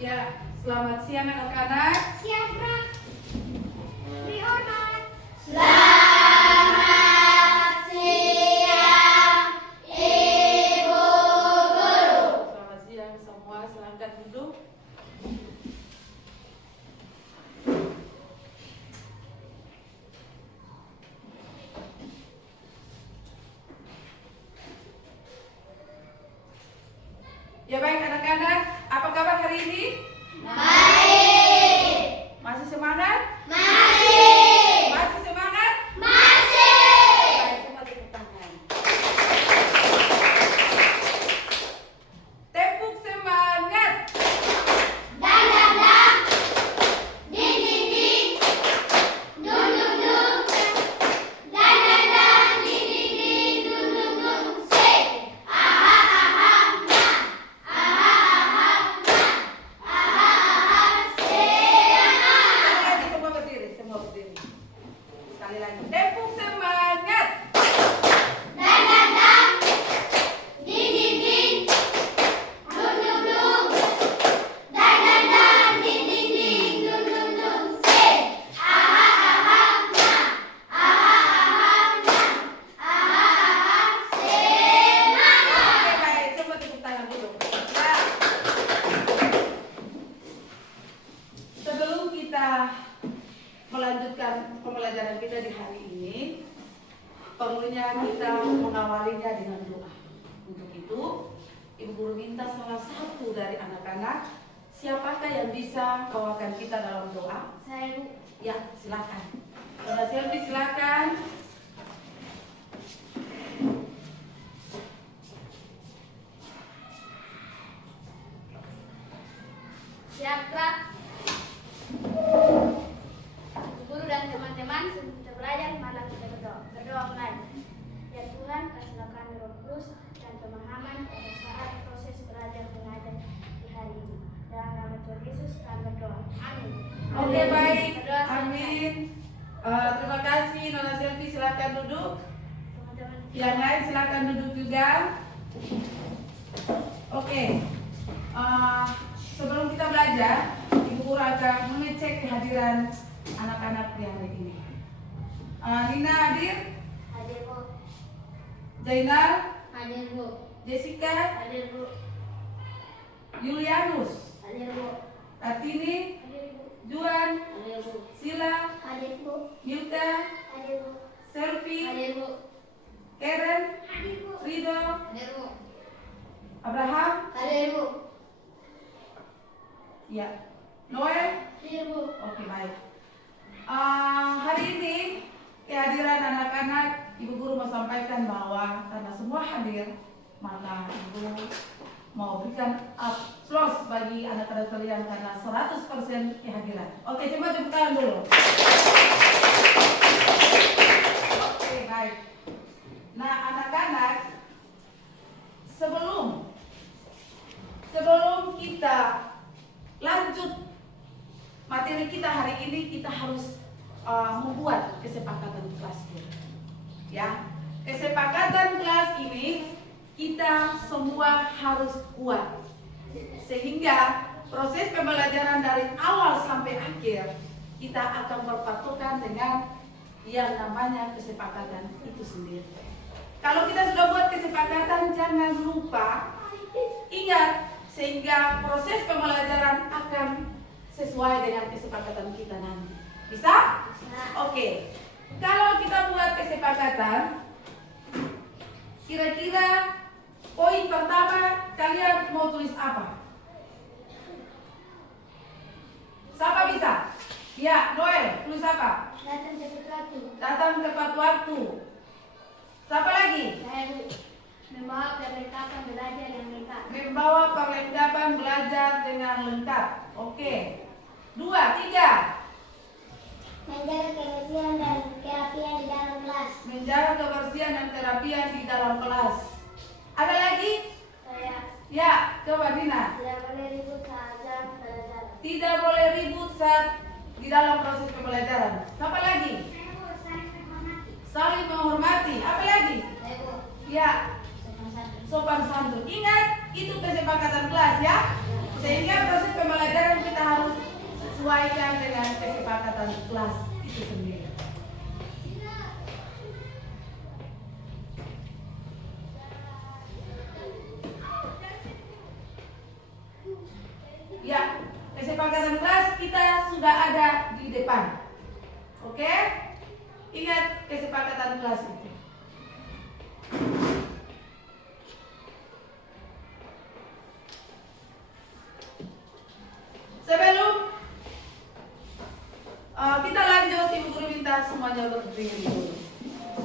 Ya, selamat siang anak-anak. Siang, Kak. Rihona. Selamat siang, Ibu Guru. Selamat siang semua, silakan duduk. Ya baik anak-anak, apa kabar hari ini? Baik. Masih semangat? Masih. Masih semangat? Masih. Baik, coba tepuk tangan. Tepuk semangat. Dang dang dang. Ding ding ding. Dung dung dung. Dang dang dang. Ding ding ding. Dung dung dung. Say. Aha aha na. Aha aha na. Aha aha semangat. Semua berdiri. Sekali lagi, tepuk semangat. Dang dang dang. Ding ding ding. Dung dung dung. Dang dang dang. Ding ding ding. Dung dung dung. Say. Aha aha na. Aha aha na. Aha aha semangat. Oke baik, coba tepuk tangan dulu. Ya. Sebelum kita melanjutkan pembelajaran kita di hari ini, perlunya kita mengawalinya dengan doa. Untuk itu, Ibu Guru minta salah satu dari anak-anak, siapakah yang bisa bawakan kita dalam doa? Saya, Bu. Ya, silakan. Saudara Selvi, silakan. Siap, Kak. Guru dan teman-teman, sebelum kita belajar, malam kita berdoa. Berdoa mulai. Ya Tuhan, kasihlah kami Roh Kudus dan pemahaman pada saat proses belajar mengajar di hari ini. Dalam nama Tuhan Yesus kami berdoa. Amin. Oke baik, Berdoa selesai. amin. Terima kasih Nona Selvi, silakan duduk. Teman-teman, Yang lain silakan duduk juga. Oke. Sebelum kita belajar, Ibu Guru akan mengecek kehadiran anak-anak di hari ini. Nina hadir, hadir, Bu. Zainal, Hadir, Bu. Jessica, Hadir, Bu. Julianus, Hadir, Bu. Kartini, Hadir, Bu. Juan, Hadir, Bu. Sila, Hadir, Bu. Milka, Hadir, Bu. Selvi, Hadir, Bu. Karen, Hadir, Bu. Rido, Hadir, Bu. Abraham, Hadir, Bu. ya, Noel. Hadir, Bu. Oke baik. Hari ini kehadiran anak-anak, Ibu Guru mau sampaikan bahwa karena semua hadir, maka Ibu Guru mau berikan aplaus bagi anak-anak kalian karena 100% kehadiran. Oke, coba tepuk tangan dulu. Oke baik. Nah anak-anak, sebelum kita lanjut materi kita hari ini, kita harus membuat kesepakatan kelas dulu. Ya, kesepakatan kelas ini kita semua harus kuat sehingga proses pembelajaran dari awal sampai akhir kita akan berpatokan dengan yang namanya kesepakatan itu sendiri. Kalau kita sudah buat kesepakatan, jangan lupa ingat sehingga proses pembelajaran akan sesuai dengan kesepakatan kita nanti. Bisa? Oke. Kalau kita buat kesepakatan, kira-kira poin pertama kalian mau tulis apa? Siapa bisa? Ya, Noel, tulis apa? Datang cepat waktu. Datang tepat waktu. Siapa lagi? Saya, Bu. Membawa perlengkapan belajar yang lengkap. Membawa perlengkapan belajar dengan lengkap. Oke. 2, 3. Menjaga kebersihan dan kerapian di dalam kelas. Menjaga kebersihan dan kerapian di dalam kelas. Ada lagi? Saya Ya, coba Dina. tidak boleh ribut saat jam belajar. Tidak boleh ribut saat di dalam proses pembelajaran. Apa lagi? Saya, Bu, saling menghormati. Saling menghormati. Apa lagi? Saya, Bu, Ya, sopan santun. sopan santun. Ingat, itu kesepakatan kelas ya. Sehingga proses pembelajaran kita harus sesuaikan dengan kesepakatan kelas itu sendiri. Ya, kesepakatan kelas kita sudah ada di depan. Oke? Ingat kesepakatan kelas itu. Sebelum kita lanjut, Ibu Guru minta semuanya berdiri dulu.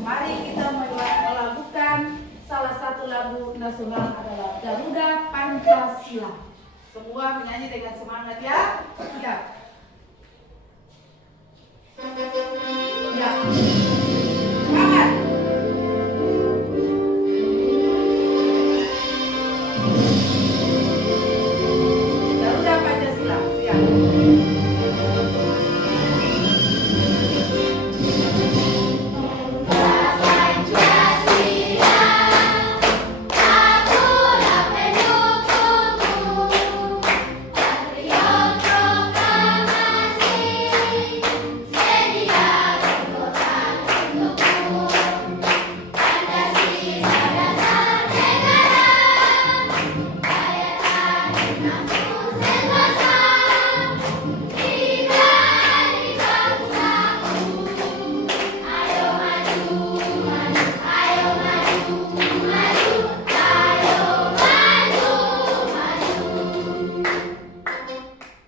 Mari kita melakukan salah satu lagu nasional adalah Garuda Pancasila. Semua menyanyi dengan semangat ya. Siap. Ya. Semangat. Garuda Pancasila. Siap.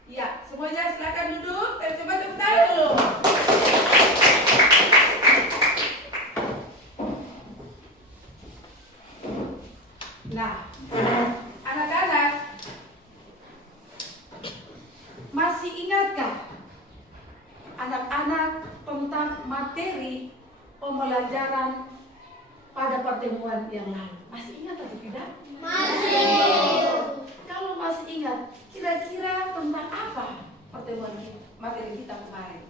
Ya, semuanya silakan duduk dan coba tepuk tangan dulu. Nah, anak-anak masih ingatkah anak-anak tentang materi pembelajaran pada pertemuan yang lalu? Masih ingat atau tidak? Kalau masih ingat, kira-kira tentang apa pertemuan kita, materi kita kemarin?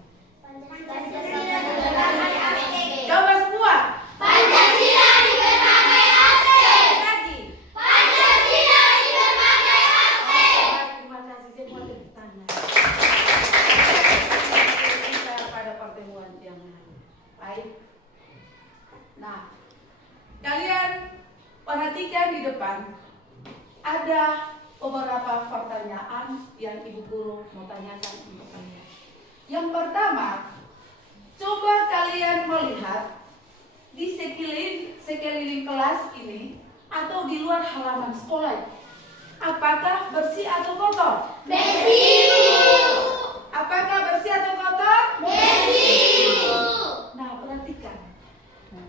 Coba semua. Pancasila di berbagai aspek. Lagi. Pancasila di berbagai aspek. Terima kasih, semua tepuk tangan. Kita pada pertemuan yang lalu. Baik. Nah, kalian perhatikan di depan ada beberapa pertanyaan yang Ibu Guru mau tanyakan untuk kalian. Yang pertama, coba kalian melihat di sekeliling kelas ini atau di luar halaman sekolah. Apakah bersih atau kotor? Bersih. Apakah bersih atau kotor? Bersih. Nah, perhatikan.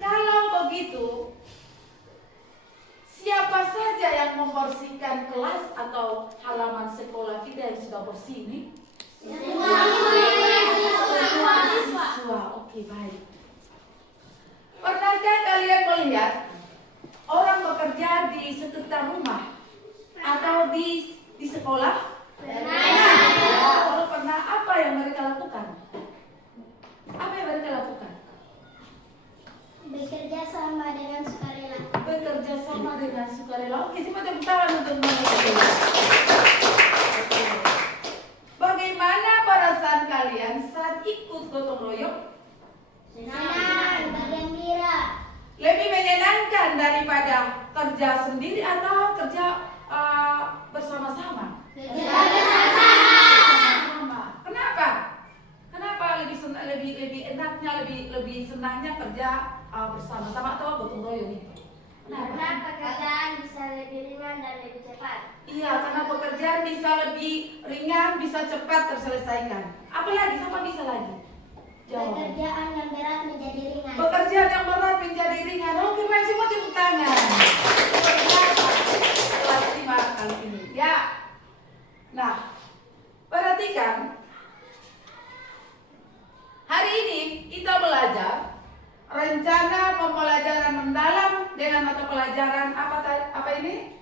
Kalau begitu, siapa saja yang membersihkan kelas atau halaman sekolah kita yang sudah bersih ini? Siswa. Oke, baik. Pernahkah kalian melihat orang bekerja di sekitar rumah atau di sekolah? Kalau pernah, apa yang mereka lakukan? Apa yang mereka lakukan? Bekerja sama dengan sukarela. Bekerja sama dengan sukarela. Oke, coba tepuk tangan untuk mereka. Oke. Bagaimana perasaan kalian saat ikut gotong royong? Senang, bergembira. Lebih menyenangkan daripada kerja sendiri atau kerja bersama-sama? Kerja bersama. Bersama. Kenapa? Kenapa lebih enaknya, lebih senangnya kerja bersama-sama atau gotong royong itu? Karena pekerjaan bisa lebih ringan dan lebih cepat. Iya, karena pekerjaan bisa lebih ringan, bisa cepat terselesaikan. Apalagi, sama bisa lagi? Jawab. Pekerjaan yang berat menjadi ringan. Pekerjaan yang berat menjadi ringan. Oke, baik, semua tepuk tangan. Kelas 5 kali ini. Ya. Nah, perhatikan. Hari ini kita belajar rencana pembelajaran mendalam dengan mata pelajaran apa ini?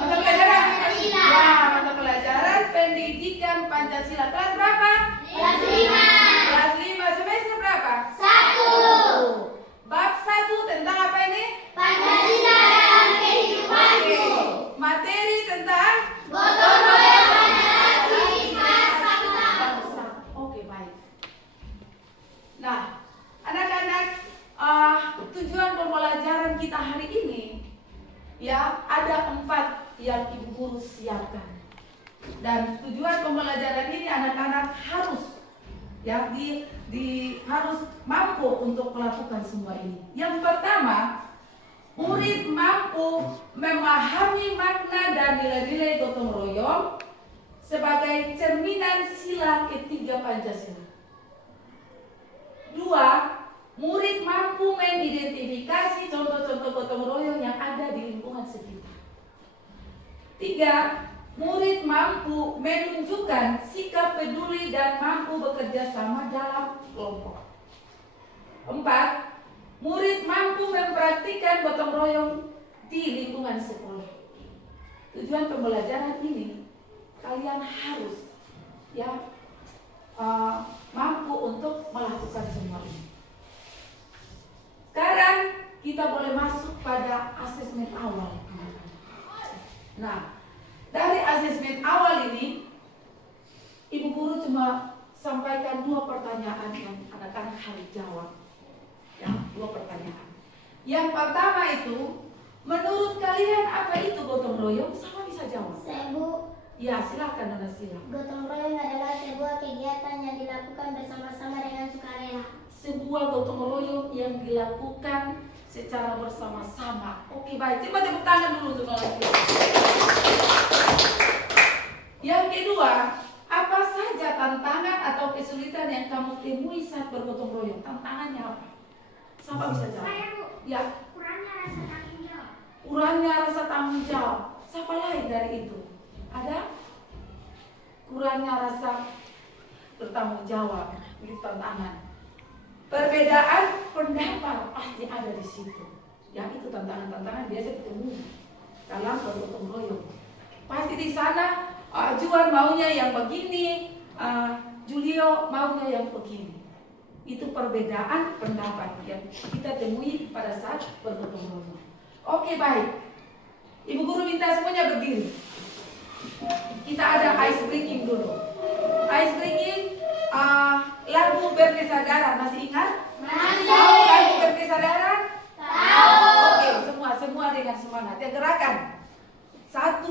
Mata pelajaran Pancasila. Ya, mata pelajaran pendidikan Pancasila. Kelas berapa? Kelas 5. Kelas 5. Semester berapa? 1. Bab 1 tentang apa ini? Pancasila dalam kehidupanku. Materi tentang Gotong ada 4 yang ibu guru siapkan. Dan tujuan pembelajaran ini anak-anak harus harus mampu untuk melakukan semua ini. Yang pertama, murid mampu memahami makna dan nilai-nilai gotong royong sebagai cerminan sila ketiga Pancasila. 2, murid mampu mengidentifikasi contoh-contoh gotong royong yang ada di lingkungan sekitar. 3, murid mampu menunjukkan sikap peduli dan mampu bekerja sama dalam kelompok. 4, murid mampu mempraktikkan gotong royong di lingkungan sekolah. Tujuan pembelajaran ini kalian harus mampu untuk melakukan semua ini. Sekarang kita boleh masuk pada asesmen awal. Nah, dari asesmen awal ini, ibu guru cuma sampaikan 2 pertanyaan yang anak-anak harus jawab. 2 pertanyaan. Yang pertama itu, menurut kalian apa itu gotong royong? Sama bisa jawab. Bu. Ya, silakan Nona Sila. Gotong royong adalah sebuah kegiatan yang dilakukan bersama-sama dengan sukarela. Sebuah gotong royong yang dilakukan secara bersama-sama. Oke, baik. Coba tepuk tangan dulu untuk Nona Sila. Yang kedua, apa saja tantangan atau kesulitan yang kamu temui saat bergotong royong? Tantangannya apa? Siapa bisa jawab? Saya, Bu. Ya. Kurangnya rasa tanggung jawab. Kurangnya rasa tanggung jawab. Siapa lain dari itu? Ada? Kurangnya rasa bertanggung jawab. Itu tantangan. Perbedaan pendapat pasti ada di situ. Yang itu tantangan-tantangan biasa ketemu dalam bergotong royong. Pasti di sana Juan maunya yang begini, Julio maunya yang begini. Itu perbedaan pendapat yang kita temui pada saat bergotong royong. Oke, baik. Ibu guru minta semuanya berdiri. Kita ada ice breaking dulu. Ice breaking, lagu berkesadaran masih ingat? Masih. Tahu lagu berkesadaran? Tahu. Oke, semua dengan semangat. Ya, gerakan. 1,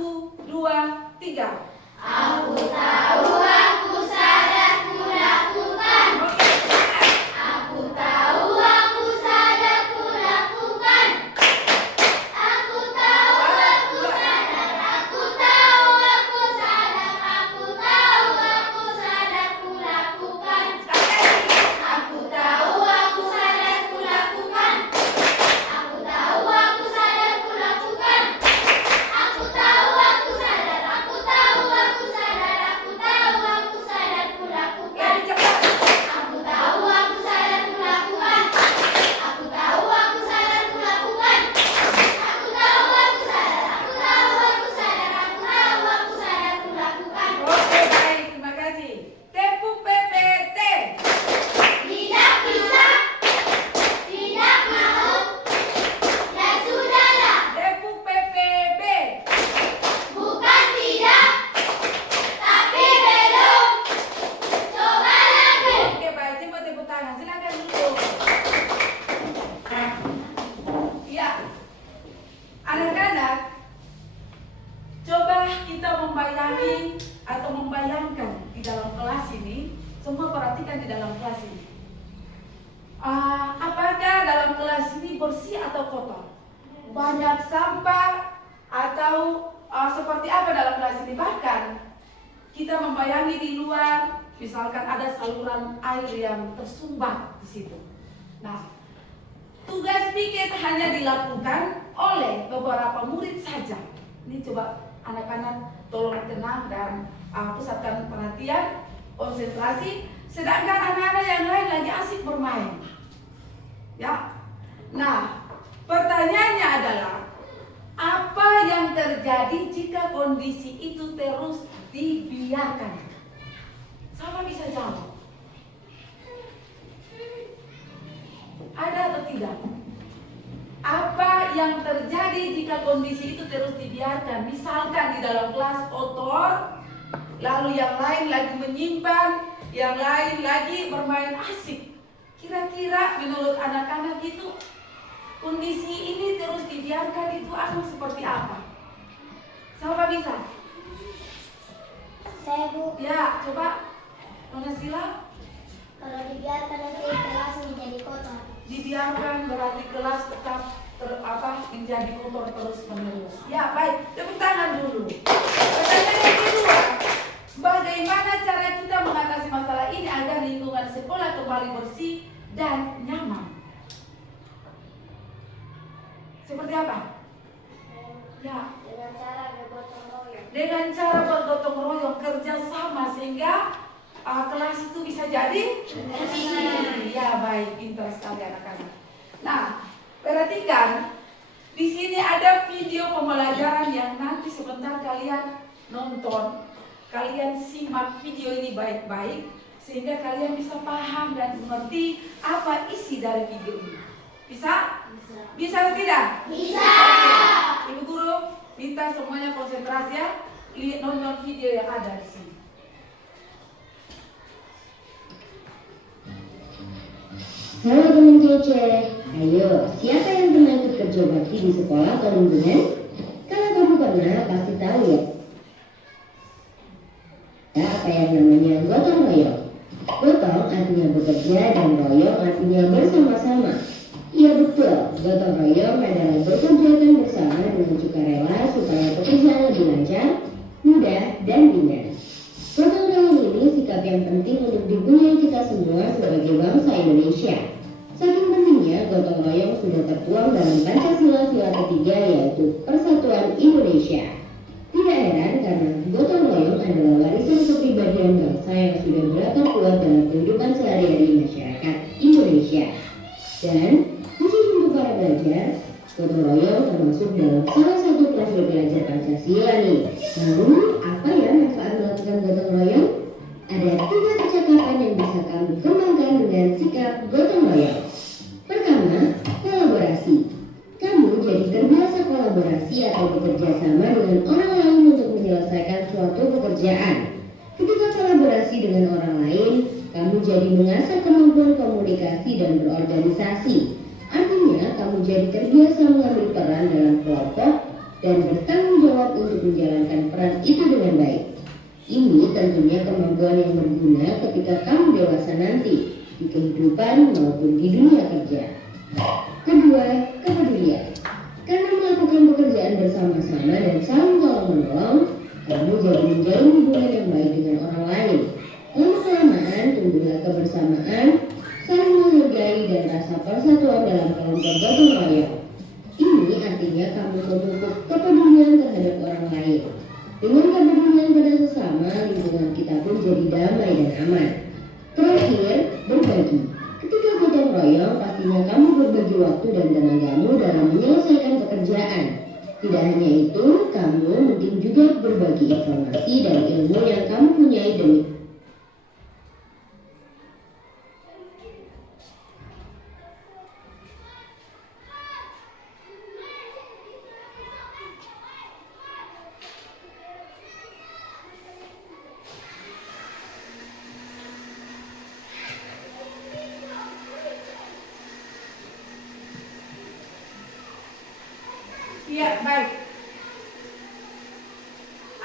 2, 3. Aku tahu, aku sadar, ku lakukan. Oke, semangat. Aku tahu, aku sadar, ku lakukan. Aku tahu, aku sadar, aku tahu, aku sadar, aku tahu, aku sadar, ku lakukan. Aku tahu, aku sadar, ku lakukan. Aku tahu, aku sadar, ku lakukan. Aku tahu, aku sadar, aku tahu, aku sadar, aku tahu, aku sadar, ku lakukan. Lebih cepat. Aku tahu, aku sadar, ku lakukan. Aku tahu, aku sadar, ku lakukan. Aku tahu, aku sadar, aku tahu, aku sadar, aku tahu, aku sadar, ku lakukan. Oke, baik. Terima kasih. Tepuk PPT. Tidak bisa, tidak mau, ya sudahlah. Tepuk PPB. Bukan tidak, tapi belum. Coba lagi. Oke, baik. Coba tepuk tangan. Silakan dulu. Ya. Anak-anak, coba kita membayangi atau membayangkan di dalam kelas ini. Semua perhatikan di dalam kelas ini. Apakah dalam kelas ini bersih atau kotor? Banyak sampah atau seperti apa dalam kelas ini? Bahkan kita membayangi di luar, misalkan ada saluran air yang tersumbat di situ. Nah, tugas piket hanya dilakukan oleh beberapa murid saja. Ini coba anak-anak tolong tenang dan pusatkan perhatian, konsentrasi. Sedangkan anak-anak yang lain lagi asik bermain. Ya. Nah, pertanyaannya adalah apa yang terjadi jika kondisi itu terus dibiarkan? Sama bisa jawab. Ada atau tidak? Apa yang terjadi jika kondisi itu terus dibiarkan? Misalkan di dalam kelas kotor, lalu yang lain lagi menyimpan, yang lain lagi bermain asik. Kira-kira menurut anak-anak itu kondisi ini terus dibiarkan itu akan seperti apa? coba Nona Sila. Kalau dibiarkan nanti kelas menjadi kotor. Dibiarkan berarti kelas tetap menjadi kotor terus menerus. Ya baik, tepuk tangan dulu. Pertanyaan yang kedua, bagaimana cara kita mengatasi masalah ini agar lingkungan sekolah kembali bersih dan nyaman? Seperti apa? Ya, Dengan cara bergotong royong. dengan cara bergotong royong, kerjasama sehingga kelas itu bisa jadi bersih. Ya baik, pintar sekali anak-anak. Nah, perhatikan di sini ada video pembelajaran yang nanti sebentar kalian nonton, kalian simak video ini baik-baik sehingga kalian bisa paham dan mengerti apa isi dari video ini. Bisa? Bisa atau tidak? Bisa. Oke. Ibu guru minta semuanya konsentrasi ya, lihat nonton video yang ada di sini. Halo teman kece, ayo siapa yang pernah ikut kerja bakti di sekolah atau lingkungan? Kalau kamu pernah pasti tahu ya. Apa yang namanya gotong royong? Gotong artinya bekerja dan royong artinya bersama-sama. Iya betul, gotong royong adalah bekerja bersama dengan sukarela supaya pekerjaan lebih lancar, mudah, dan ringan. Gotong royong ini sikap yang penting untuk dipunyai kita semua sebagai bangsa Indonesia. Saking pentingnya, gotong royong sudah tertuang dalam Pancasila sila ketiga yaitu Persatuan Indonesia. Tidak heran karena gotong royong adalah warisan kepribadian bangsa yang sudah berakar kuat dalam kehidupan sehari-hari masyarakat Indonesia. Dan khusus untuk para pelajar, gotong royong termasuk dalam salah satu profil belajar Pancasila nih. Lalu, apa ya manfaat melakukan gotong royong? Ada 3 percakapan yang bisa kamu kembangkan dengan sikap gotong royong. Pertama, kolaborasi. Kamu jadi terbiasa kolaborasi atau bekerja sama dengan orang lain untuk menyelesaikan suatu pekerjaan. Ketika kolaborasi dengan orang lain, kamu jadi mengasah kemampuan komunikasi dan berorganisasi. Artinya, kamu jadi terbiasa mengambil peran dalam kelompok dan bertanggung jawab untuk menjalankan peran itu dengan baik. Ini tentunya kemampuan yang berguna ketika kamu dewasa nanti, di kehidupan maupun di dunia kerja. Kedua, kepedulian. Karena melakukan pekerjaan bersama-sama dan saling tolong-menolong, kamu jadi menjalin hubungan yang baik dengan orang lain. Lama-kelamaan tumbuhlah kebersamaan, saling menghargai dan rasa persatuan dalam kelompok gotong royong. Ini artinya kamu memupuk kepedulian terhadap orang lain. Dengan kepedulian pada sesama, lingkungan kita pun jadi damai dan aman. Terakhir, berbagi. Ketika gotong royong, pastinya kamu berbagi waktu dan tenagamu dalam menyelesaikan pekerjaan. Tidak hanya itu, kamu mungkin juga berbagi informasi dan ilmu yang kamu punyai demi Iya, baik.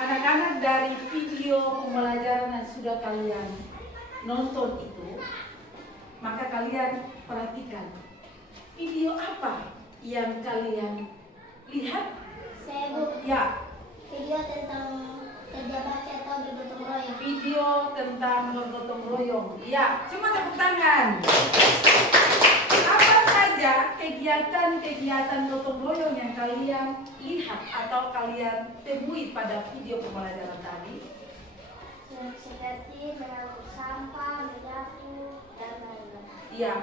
Anak-anak dari video pembelajaran yang sudah kalian nonton itu, maka kalian perhatikan video apa yang kalian lihat? Saya Bu, Ya, video tentang kerja bakti atau bergotong royong. video tentang bergotong royong. Ya, cuma tepuk tangan. Apa saja kegiatan-kegiatan gotong royong yang kalian lihat atau kalian temui pada video pembelajaran tadi? Seperti mengangkut sampah, menyapu, dan lain-lain. Iya,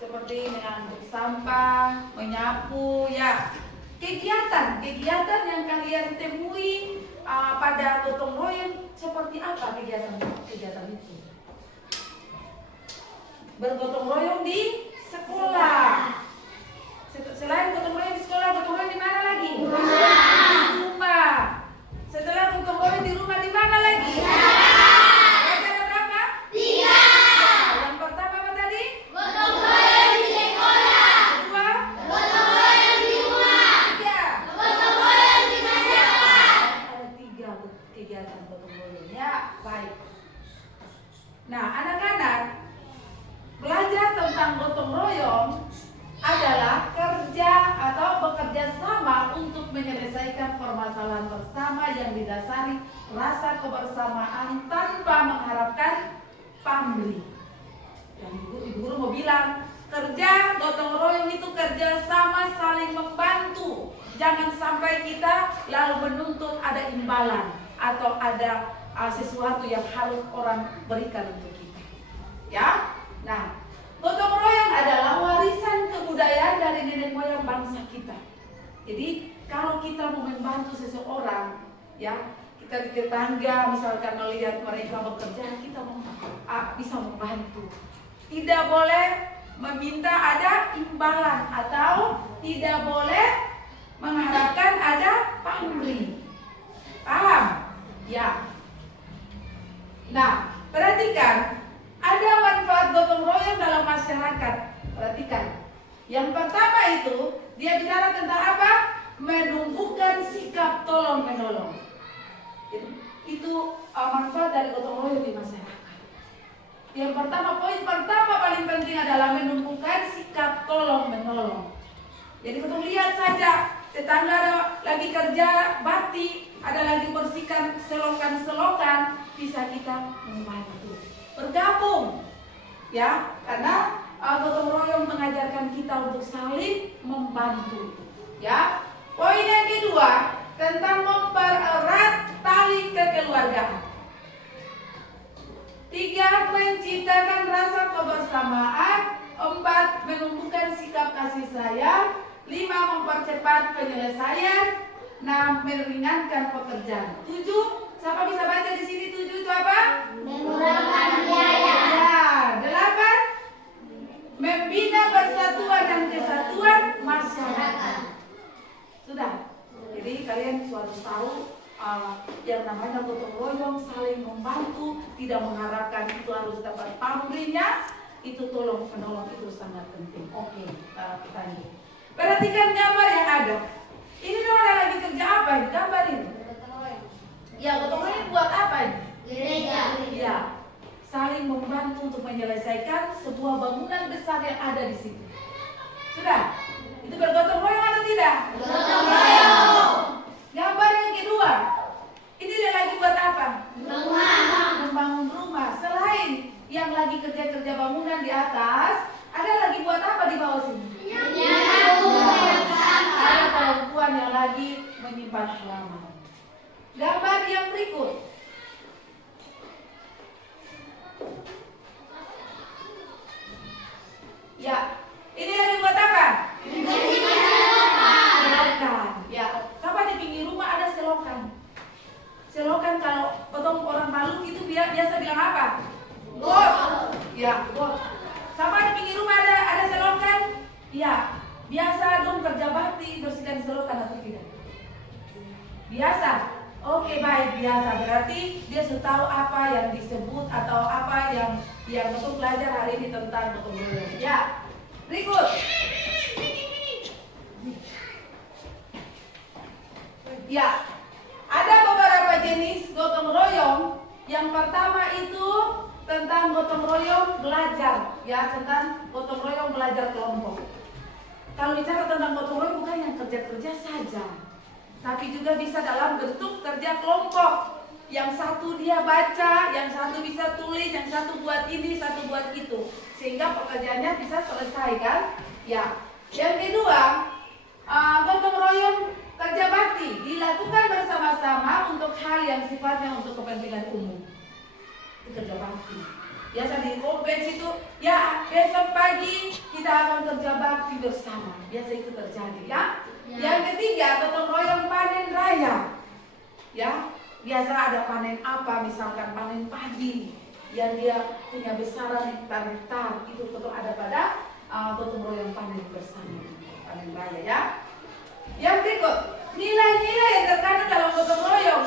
seperti mengangkut sampah, menyapu, ya. Kegiatan yang kalian temui pada gotong royong seperti apa kegiatan itu? Bergotong royong di sekolah. Selain gotong royong di sekolah, gotong royong di mana lagi? Di rumah. Setelah gotong royong di rumah, di mana lagi? Ada berapa? 3. Yang pertama apa tadi? Gotong royong di sekolah. Kedua? Gotong royong di rumah. Tiga. Gotong royong di masyarakat. Ada 3 kegiatan gotong royong. Ya, baik. Nah, anak-anak, belajar tentang gotong royong adalah kerja atau bekerja sama untuk menyelesaikan permasalahan bersama yang didasari rasa kebersamaan tanpa mengharapkan pamrih. Dan ibu guru mau bilang, kerja gotong royong itu kerja sama, saling membantu. Jangan sampai kita lalu menuntut ada imbalan atau ada sesuatu yang harus orang berikan untuk kita. Ya, nah, gotong royong adalah warisan kebudayaan dari nenek moyang bangsa kita. Jadi kalau kita mau membantu seseorang, ya, kita di tetangga misalkan melihat mereka bekerja, kita bisa membantu. Tidak boleh meminta ada imbalan atau tidak boleh mengharapkan ada pamrih. Paham? Ya. Nah, perhatikan, ada manfaat gotong royong dalam masyarakat. Perhatikan. Yang pertama itu, dia bicara tentang apa? Menumbuhkan sikap tolong menolong. Itu manfaat dari gotong royong di masyarakat. Yang pertama, poin pertama paling penting adalah menumbuhkan sikap tolong menolong. Jadi kita lihat saja, tetangga ada lagi kerja bakti, ada lagi bersihkan selokan-selokan, bisa kita membantu. Bergabung, ya, karena gotong royong mengajarkan kita untuk saling membantu. Ya, poin yang kedua tentang mempererat tali kekeluargaan. 3. Menciptakan rasa kebersamaan. 4. Menumbuhkan sikap kasih sayang. 5. Mempercepat penyelesaian. 6. Meringankan pekerjaan. 7. Siapa bisa baca di sini 7 itu apa? Mengurangkan biaya. Ya. 8. Membina persatuan dan kesatuan masyarakat. Sudah. Jadi kalian harus tahu yang namanya gotong royong, saling membantu, tidak mengharapkan itu harus dapat pamrihnya, itu tolong menolong itu sangat penting. Oke, kita lanjut. Perhatikan gambar yang ada. Ini orang lagi kerja apa ini? Gambar ini. Ya, gotong royong buat apa ini? Gereja. Ya, saling membantu untuk menyelesaikan sebuah bangunan besar yang ada di situ. Sudah? Itu bergotong royong atau tidak? Gotong royong. Gambar yang kedua, ini dia lagi buat apa? Rumah. Membangun rumah. Selain yang lagi kerja-kerja bangunan di atas, ada lagi buat apa di bawah sini? Menyapu. Ada perempuan yang lagi menyimpan halaman. Gambar yang berikut. Ya, ini lagi buat apa? Selokan. Ya, sama di pinggir rumah ada selokan. Selokan kalau potong orang Maluku itu biasa bilang apa? Got. Ya, got. Sama di pinggir rumah ada selokan. Ya, biasa dong kerja bakti bersihkan selokan atau tidak? Biasa. Oke, baik, biasa. Berarti dia sudah tahu apa yang disebut atau apa yang betul belajar hari ini tentang gotong royong. Ya, berikut. Ya, ada beberapa jenis gotong royong. Yang pertama itu tentang gotong royong belajar, ya, tentang gotong royong belajar kelompok. Kalau bicara tentang gotong royong bukan yang kerja-kerja saja, tapi juga bisa dalam bentuk kerja kelompok. Yang satu dia baca, yang satu bisa tulis, yang satu buat ini, satu buat itu, sehingga pekerjaannya bisa selesai, kan? Ya. Yang kedua, gotong royong kerja bakti dilakukan bersama-sama untuk hal yang sifatnya untuk kepentingan umum. Itu kerja bakti. Biasa di kompleks itu, ya besok pagi kita akan kerja bakti bersama. Biasa itu terjadi, ya. Yang ketiga, gotong royong panen raya. Ya, biasa ada panen apa, misalkan panen padi yang dia punya besaran hektar-hektar, itu betul ada pada gotong royong panen bersama, panen raya, ya. Yang berikut, nilai-nilai yang terkandung dalam gotong royong.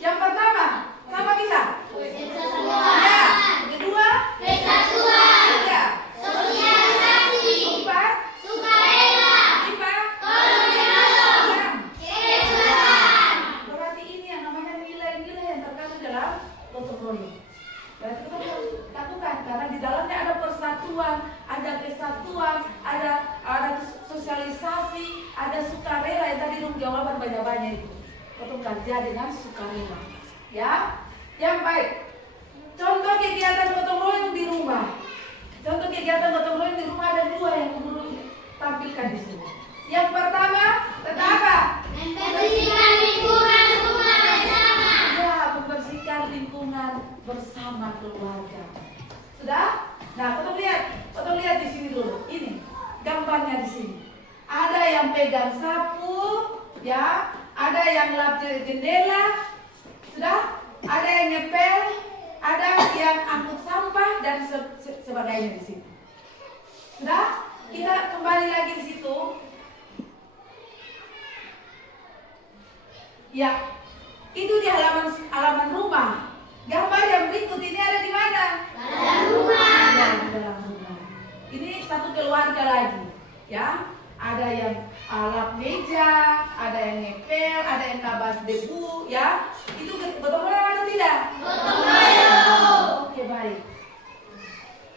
Yang pertama, sama bisa? Persatuan. Ya. Kedua, Persatuan. tiga, Sosialisasi. empat, Sukarela. lima, Tolong menolong. enam. Kebetulan. Berarti ini yang namanya nilai-nilai yang terkandung dalam gotong royong. Berarti kita harus bekerja dengan sukarela. Ya, yang baik. Contoh kegiatan gotong royong di rumah. Contoh kegiatan gotong royong di rumah ada 2 yang perlu tampilkan di sini. Yang pertama, tentang apa? Membersihkan lingkungan rumah bersama. Ya, membersihkan lingkungan bersama keluarga. Sudah? Nah, potong lihat di sini dulu. Ini gambarnya di sini. Ada yang pegang sapu, ya. Ada yang lap jendela. Sudah? Ada yang ngepel, ada yang angkut sampah dan sebagainya di sini. Sudah? Kita kembali lagi di situ. Ya, itu di halaman rumah. Gambar yang berikut ini ada di mana? Dalam rumah. Ya, di dalam rumah. Ini satu keluarga lagi, ya. Ada yang lap meja, ada yang ngepel, ada yang nabas debu, ya. Itu gotong royong atau tidak? Gotong royong. Oke, baik.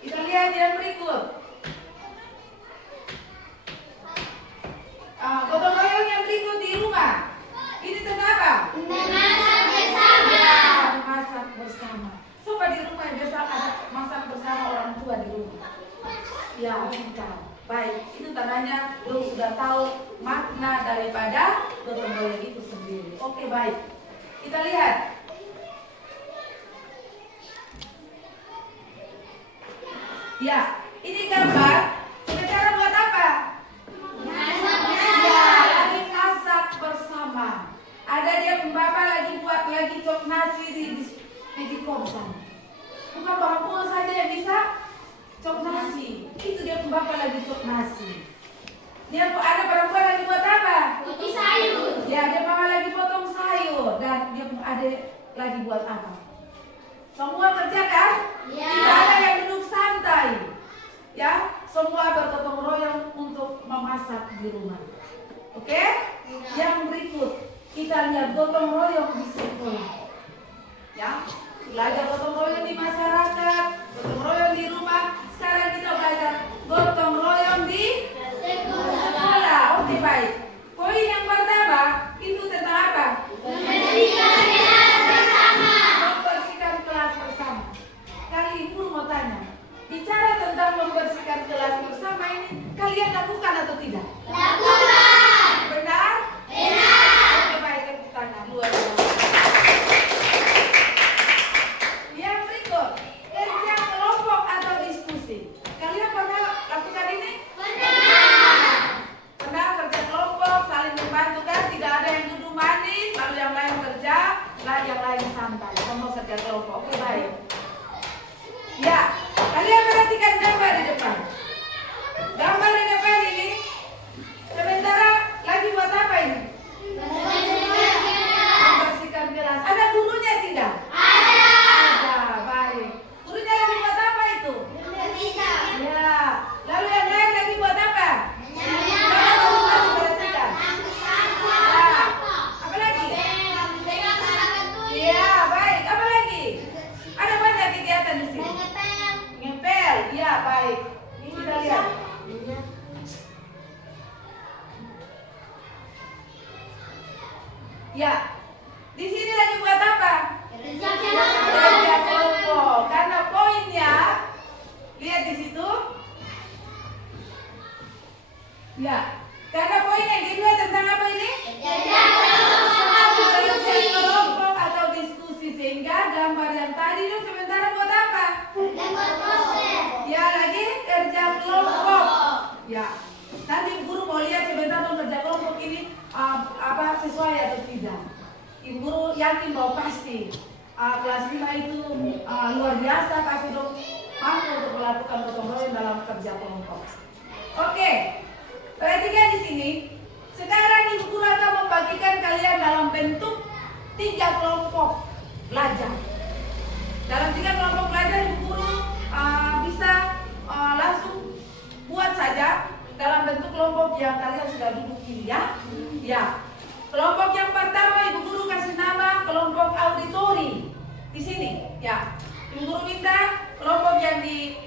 Kita lihat yang berikut. Gotong royong yang berikut di rumah. Ini tentang apa? Memasak bersama. Ya, memasak bersama. Coba di rumah biasa ada masak bersama orang tua di rumah. Ya, kita. Baik, itu tandanya lu sudah tahu makna daripada gotong royong itu sendiri. Oke, baik. Kita lihat. Ya, ini gambar. Sementara buat apa? Memasak Ya, bersama. lagi masak bersama. Ada dia bapak lagi buat lagi cok nasi di kosan. Bukan bapak saja yang bisa cok nasi. Itu dia bapak lagi cok nasi. Dia ada perempuan lagi buat apa? Putih sayur. Ya, dia mama lagi potong sayur dan dia ada lagi buat apa? Semua kerja kan? Ya. Tidak ada yang duduk santai. Ya, semua bergotong royong untuk memasak di rumah. Oke? Yang berikut kita lihat gotong royong di sekolah. Ya, belajar gotong royong di masyarakat, gotong royong di rumah. Sekarang kita belajar gotong royong di sekolah. Oke, baik. Poin yang pertama itu tentang apa? Membersihkan kelas bersama. Membersihkan kelas bersama. Kali ibu mau tanya, bicara tentang membersihkan kelas bersama ini kalian lakukan atau tidak? Lakukan. Benar? Benar. Oke, baik, tepuk tangan. Luar biasa. Yang berikut, kerja kelompok atau diskusi. Kalian pernah lakukan ini? Benar. Pernah kerja kelompok, saling membantu kan? Tidak ada yang duduk manis, lalu yang lain kerja, yang lain santai. Semua kerja kelompok. Oke, baik. Ya, kalian perhatikan gambar di depan. Gambar di depan ini, sementara lagi buat apa ini? Membersihkan kelas. Ada gurunya tidak? Ada. Ada, baik. Gurunya lagi buat apa itu? Membersihkan. Ya, lalu yang lain lagi buat apa? Bersihkan. Ya, apa lagi? Ya, baik. Apa lagi? Ada banyak kegiatan di sini. Ngepel, ya baik. Ini kita lihat. Ya, di sini lagi buat apa? Kerja kelompok. Karena poinnya, lihat di situ. Ya, karena poin yang kedua tentang apa ini? Kerja kelompok atau diskusi, sehingga gambar yang tadi itu sementara buat apa? Ya, lagi kerja kelompok. Ya, nanti guru mau lihat sebentar dong kerja kelompok ini apa sesuai atau tidak. Ibu guru yakin bahwa pasti kelas 5 itu luar biasa, pasti dong mampu untuk melakukan gotong royong dalam kerja kelompok. Oke, perhatikan di sini. Sekarang ibu guru akan membagikan kalian dalam bentuk 3 kelompok belajar. Dalam 3 kelompok belajar ibu guru bisa langsung buat saja dalam bentuk kelompok yang kalian sudah duduk ini ya. Ya. Kelompok yang pertama ibu guru kasih nama kelompok auditori. Di sini ya. Ibu guru minta kelompok yang di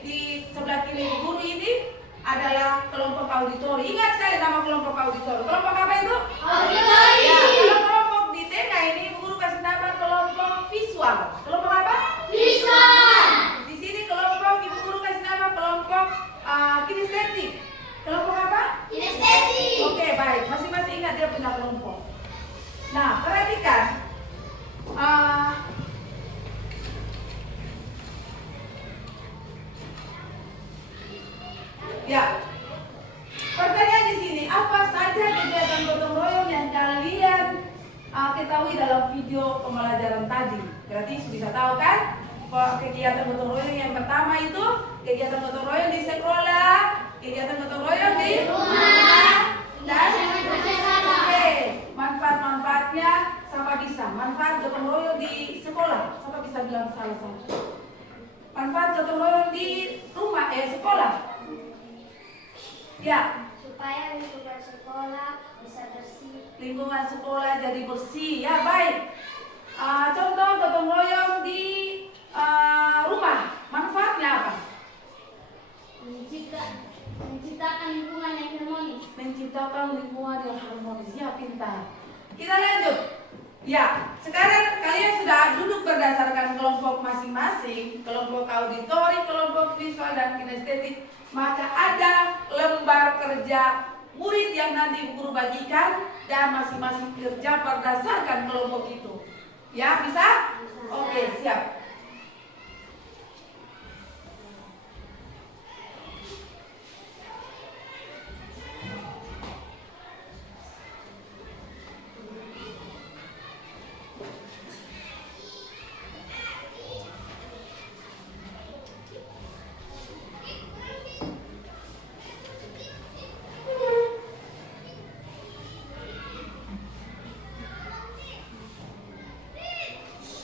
sebelah kiri ibu guru ini adalah kelompok auditori. Ingat sekali nama kelompok auditori. Kelompok apa itu? Auditori. Ya, kalau kelompok di tengah untuk pembelajaran tadi. Berarti bisa tahu kan? Kegiatan gotong royong yang pertama itu kegiatan gotong royong di sekolah, kegiatan gotong royong di rumah, dan oke, manfaat-manfaatnya sama bisa. Manfaat gotong royong di sekolah, siapa bisa bilang salah satu? Manfaat gotong royong di rumah, sekolah. Ya. Supaya lingkungan sekolah bisa bersih. Lingkungan sekolah jadi bersih, ya baik. Contoh gotong royong di rumah, manfaatnya apa? Menciptakan lingkungan yang harmonis. Menciptakan lingkungan yang harmonis, ya pintar. Kita lanjut. Ya, sekarang kalian sudah duduk berdasarkan kelompok masing-masing, kelompok auditori, kelompok visual dan kinestetik. Maka ada lembar kerja murid yang nanti guru bagikan dan masing-masing kerja berdasarkan kelompok itu. Ya, bisa? Oke, siap.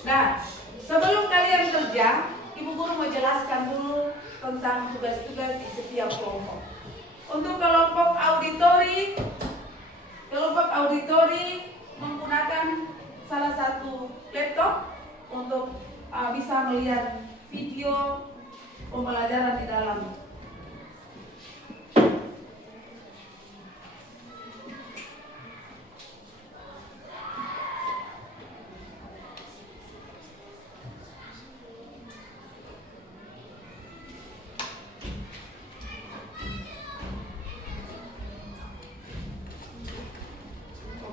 Nah, sebelum kalian kerja, Ibu Guru mau jelaskan dulu tentang tugas-tugas di setiap kelompok. Untuk kelompok auditori menggunakan salah satu laptop untuk bisa melihat video pembelajaran di dalam.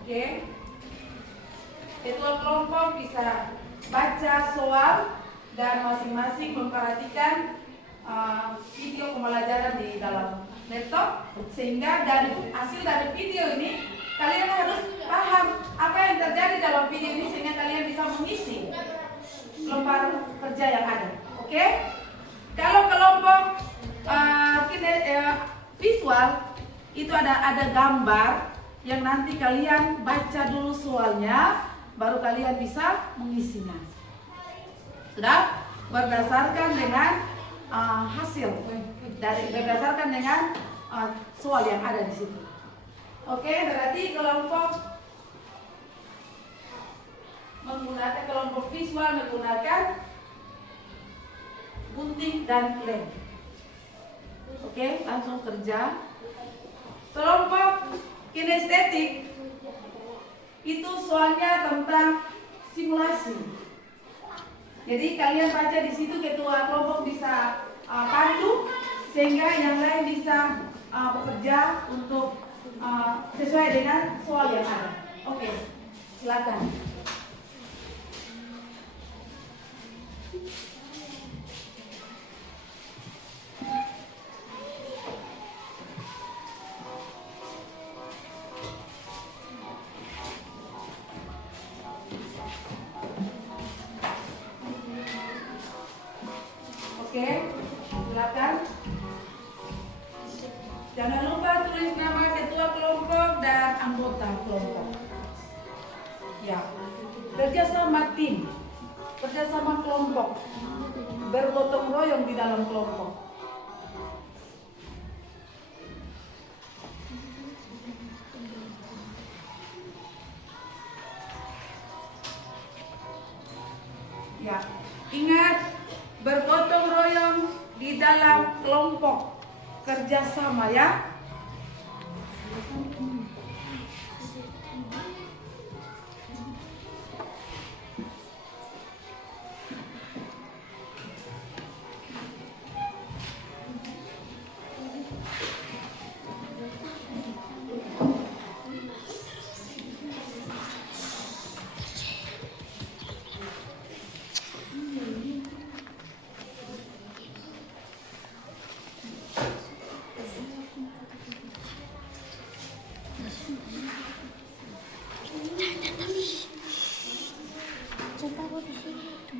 Oke, ketua kelompok bisa baca soal dan masing-masing memperhatikan video pembelajaran di dalam laptop, sehingga dari hasil dari video ini kalian harus paham apa yang terjadi dalam video ini sehingga kalian bisa mengisi lembar kerja yang ada. Oke, kalau kelompok visual itu ada gambar yang nanti kalian baca dulu soalnya, baru kalian bisa mengisinya. Sudah? Berdasarkan dengan hasil berdasarkan dengan soal yang ada di situ. Oke, berarti kelompok visual menggunakan gunting dan lem. Oke, langsung kerja. Kelompok kinestetik itu soalnya tentang simulasi. Jadi kalian baca di situ, ketua kelompok bisa pandu sehingga yang lain bisa bekerja untuk sesuai dengan soal yang ada. Oke, silakan. Oke, silakan. Jangan lupa tulis nama ketua kelompok dan anggota kelompok. Ya, kerjasama tim, kerjasama kelompok, bergotong royong di dalam kelompok. Ya, ingat bergotong royong di dalam kelompok, kerjasama ya. taruh di sini tuh.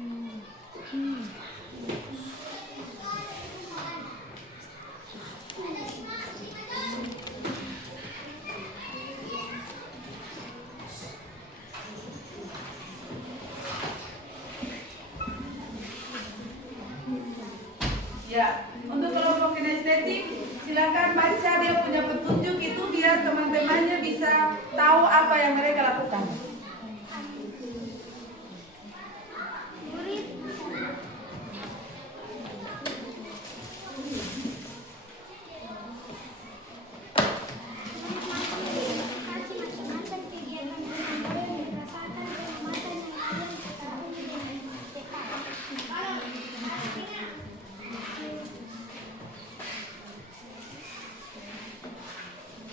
Ya, untuk kelompok kinestetik silakan baca dia punya petunjuk itu biar teman-temannya bisa tahu apa yang mereka lakukan.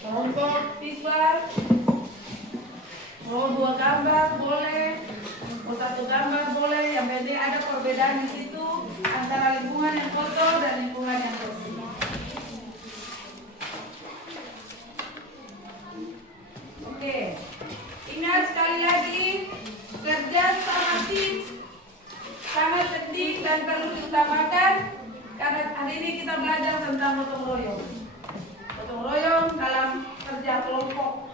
Kelompok visual, mau 2 gambar boleh, mau 1 gambar boleh, yang penting ada perbedaan di situ antara lingkungan yang kotor dan lingkungan yang bersih. Oke, ingat sekali lagi, kerja sama tim sangat penting dan perlu diutamakan karena hari ini kita belajar tentang gotong royong. Gotong royong dalam kerja kelompok.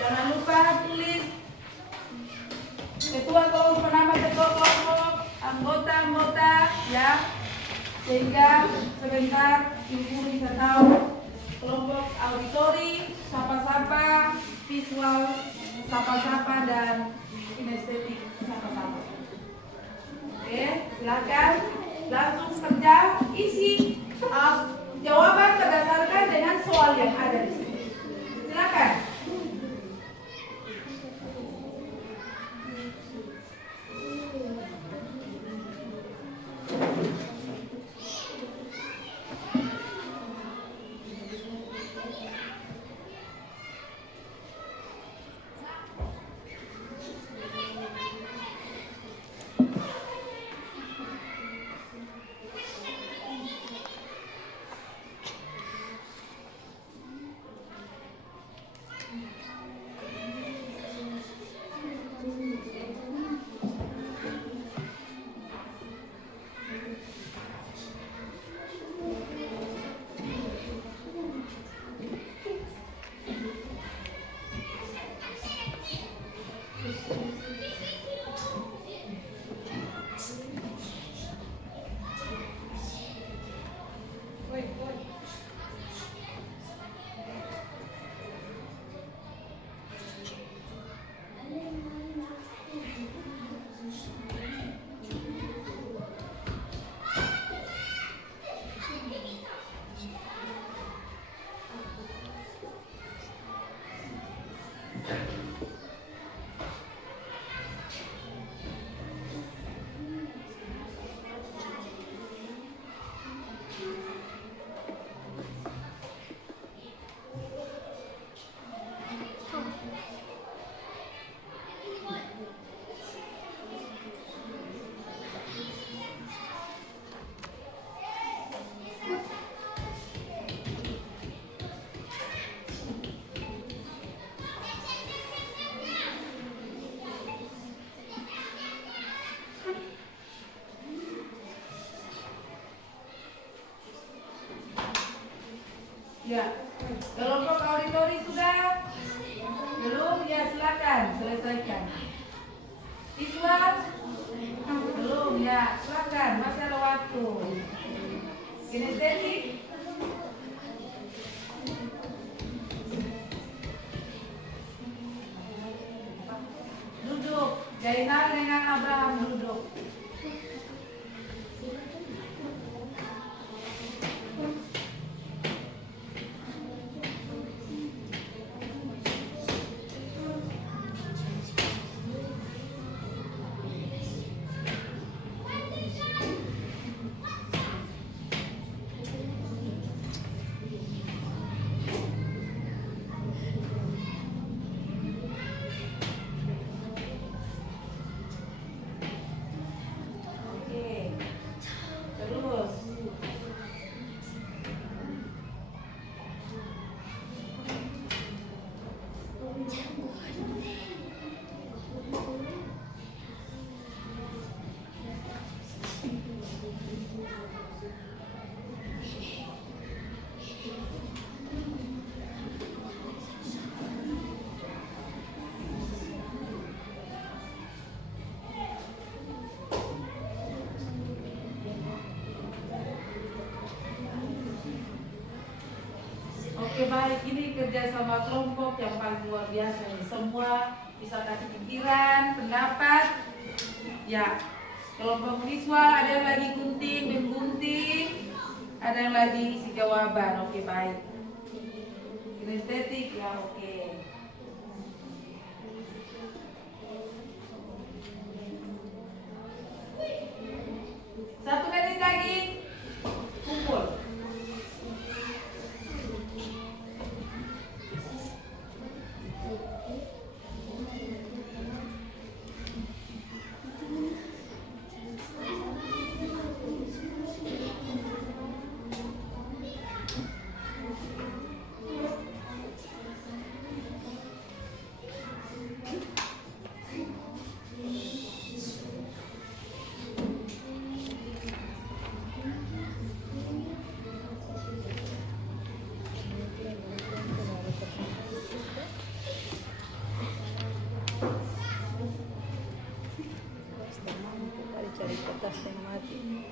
Jangan lupa tulis ketua kelompok, nama ketua kelompok, anggota-anggota ya, sehingga sebentar ibu bisa tahu kelompok auditori, sapa-sapa, visual, sapa-sapa, dan kinestetik, sapa-sapa. Oke, silakan langsung kerja, isi jawaban berdasarkan dengan soal yang ada di sini. Silakan. Ya, kelompok auditori sudah? Belum? Ya, silakan selesaikan. Visual? Belum, ya, silakan, masih ada waktu. Kinestetik? Duduk, Jainal dengan Abraham duduk. Oke baik, ini kerja sama kelompok yang paling luar biasa nih. Semua bisa kasih pikiran, pendapat. Ya, kelompok visual ada yang lagi gunting, menggunting, ada yang lagi isi jawaban. Oke baik. Kinestetik ya oke. Satu menit lagi, kumpul. Cari kertas yang mati.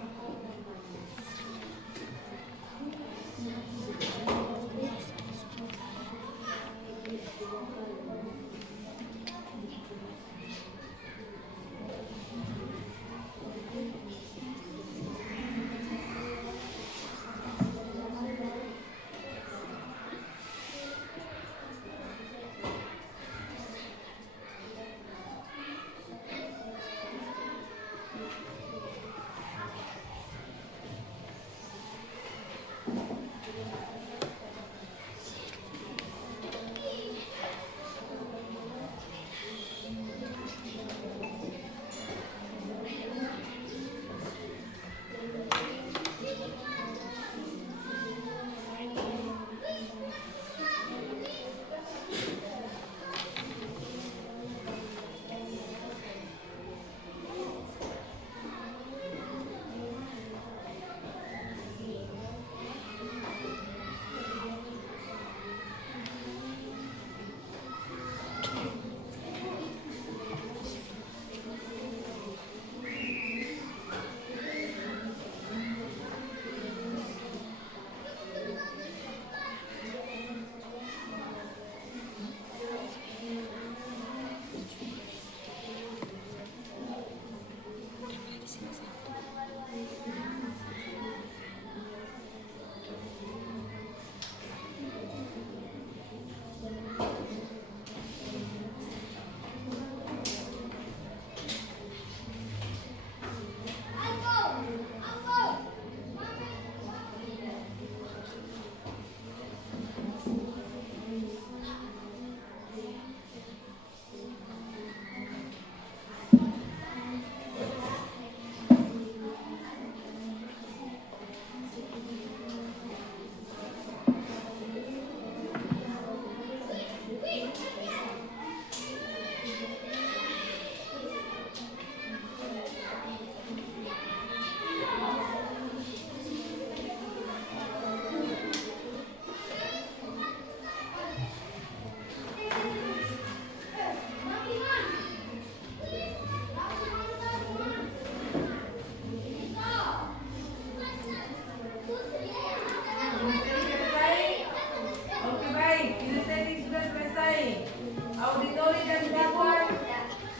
Auditori dan visual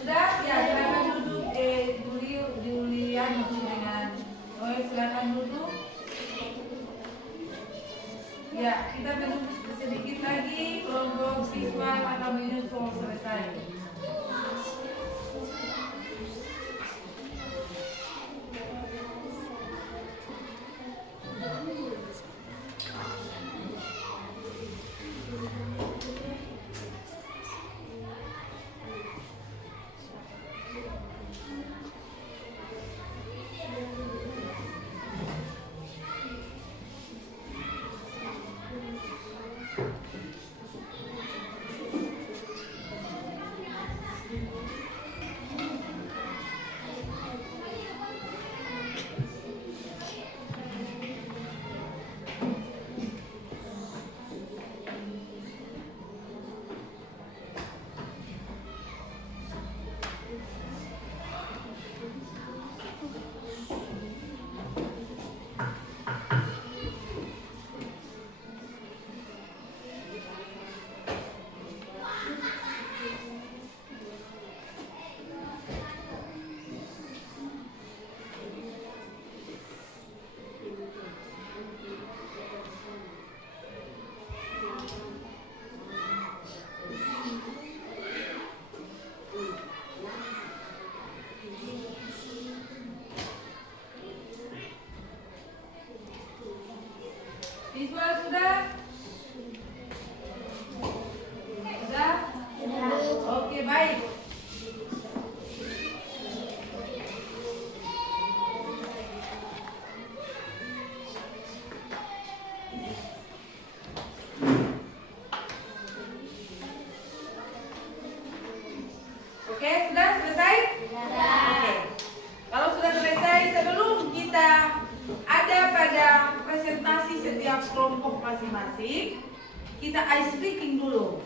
sudah ya, silakan duduk. Julian dengan silakan duduk. Ya, kita menunggu sedikit lagi kelompok visual akan menyusul selesai. Visual sudah? Sudah? Oke, baik. Oke, sudah selesai? Oke. Kalau sudah selesai, sebelum kita ada pada presentasi setiap kelompok masing-masing, kita ice breaking dulu.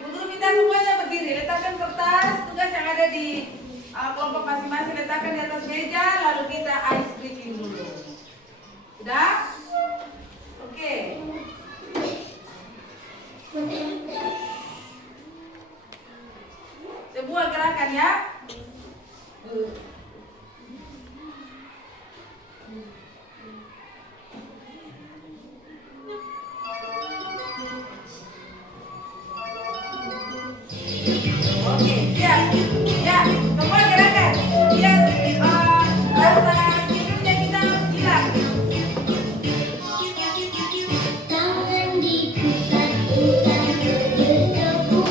Guru minta semuanya berdiri, letakkan kertas tugas yang ada di kelompok masing-masing, letakkan di atas meja, lalu kita ice breaking dulu. Sudah? Oke. Sebuah gerakan ya. Oke, siap. Ya, semua gerakan. Biar rasa hidupnya kita hilang. Tangan diputar-putar bertepuk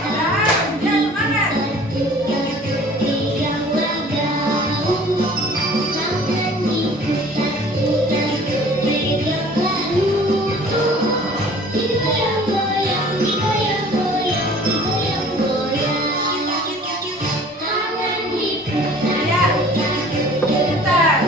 Padahal, ya semangat. yang gaung. Tangan diputar-putar berpegang lutut. Digoyang-goyang, digoyang-goyang, digoyang-goyang. Tangan Ya, diputar-putar sebentar.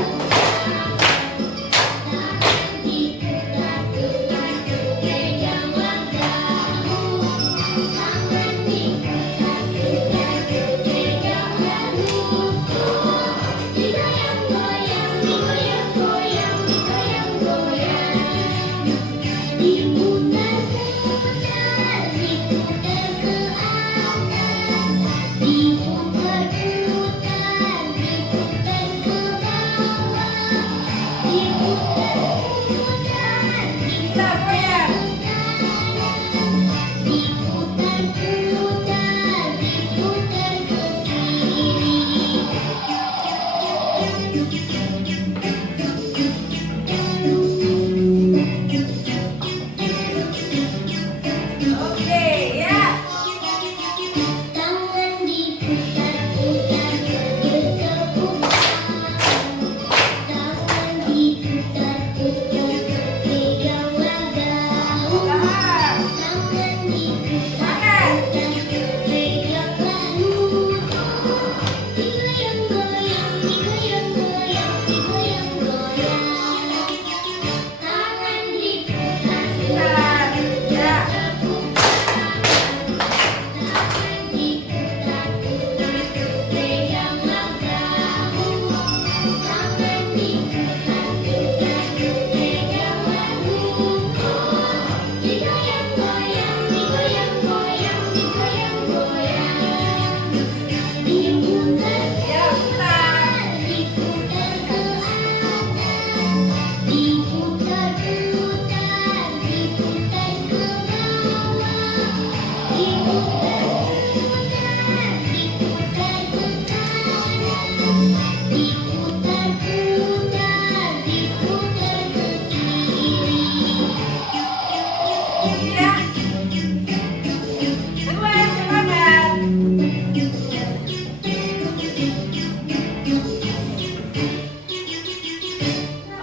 Kita goyang. Oke, ya. Tangan diputar-putar bertepuk tangan diputar-putar berpegang gaung. Tahan. Tangan Semangat. diputar-putar berpegang lutut. Digoyang-goyang, digoyang-goyang, digoyang-goyang. Tangan diputar-putar Ya. Ya, bentar. Diputar-putar, diputar ke bawah. Diputar-putar, diputar ke kanan. Diputar-putar, diputar ke kiri. Ya. Dua, semangat.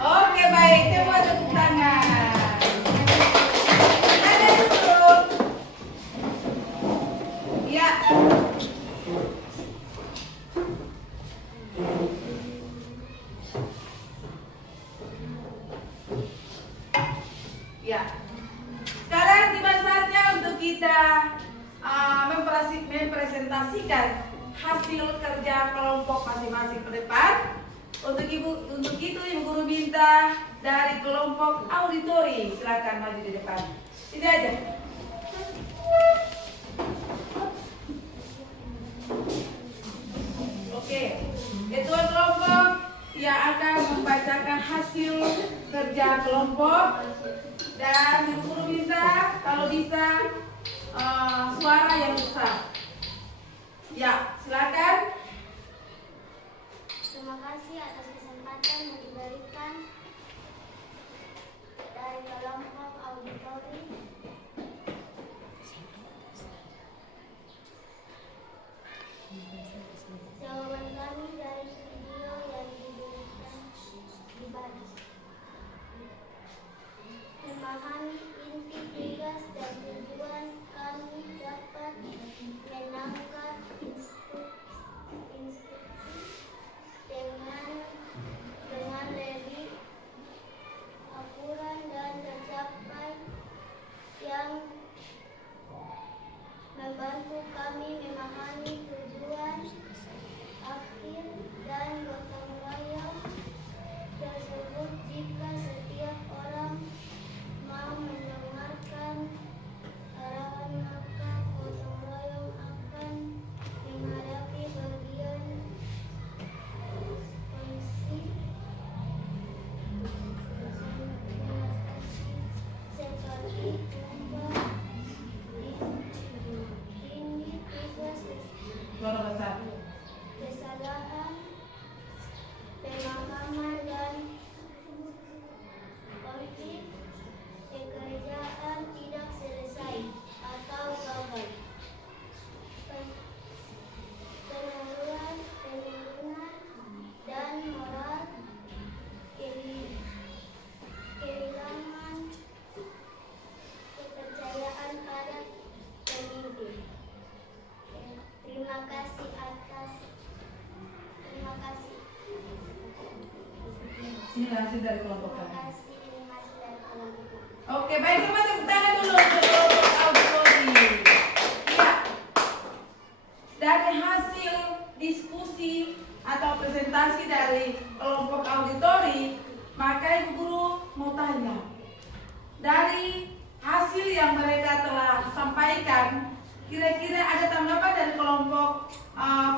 Oke, baik. Coba tepuk tangan. Ada dulu. Ya. Ya. Sekarang tiba saatnya untuk kita mempresentasikan hasil kerja kelompok masing-masing ke depan. Untuk itu Ibu Guru minta dari kelompok auditori, silakan maju di depan. Ini aja. Oke, ketua kelompok yang akan membacakan hasil kerja kelompok, dan Ibu Guru minta kalau bisa suara yang besar. Ya, silakan. Terima kasih atas kesempatan yang diberikan dari kelompok auditori jawaban kami dari video yang diberikan di baris. Memahami inti tugas dan tujuan kami dapat menangkap instruksi dengan lebih akurat dan tercapai, yang membantu kami memahami tujuan akhir dan gotong royong tersebut. Jika setiap orang mau mendengarkan arahan, maka gotong royong akan menghadapi bagian kondisi seperti tumbang tinggi, tugas Suara besar. kesalahan, pemahaman dan konflik, pekerjaan tidak selesai atau gagal, penurunan dan moral, kehilangan kepercayaan pada pemimpin. Terima kasih. Ini hasil dari kelompok Terima kami. kasih. Terima kasih dari kelompok. Oke, baik semua tepuk tangan dulu untuk kelompok auditori. Ya, dari hasil diskusi atau presentasi dari kelompok auditori, maka Ibu Guru mau tanya, dari hasil yang mereka telah sampaikan, kira-kira ada tanggapan dari kelompok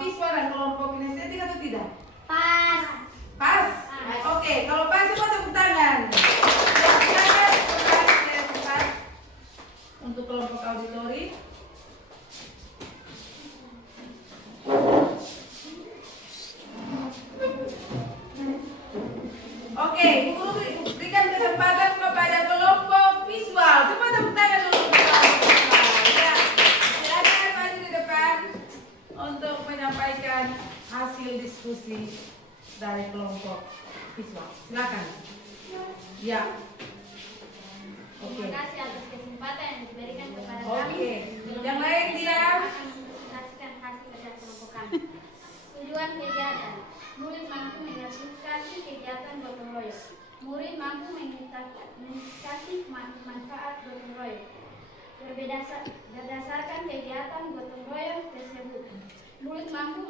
visual dan kelompok kinestetik atau tidak? Pas. Pas? Oke, kalau pas semua tepuk tangan. Ya, silakan kembali ke tempat untuk kelompok auditori. Oke, Bu Guru berikan kesempatan kepada kelompok visual. Semua tepuk tangan dulu. Ya, silakan maju di depan untuk menyampaikan hasil diskusi dari kelompok visual. Silakan. Ya. Oke. Terima kasih atas kesempatan yang diberikan kepada kami. Oke. Yang lain dia. Akan mempresentasikan hasil kerja kelompok kami. Tujuan kegiatan: murid mampu mengaktifasi kegiatan gotong royong. Murid mampu mengaktifasi manfaat gotong royong. Berdasarkan kegiatan gotong royong tersebut, murid mampu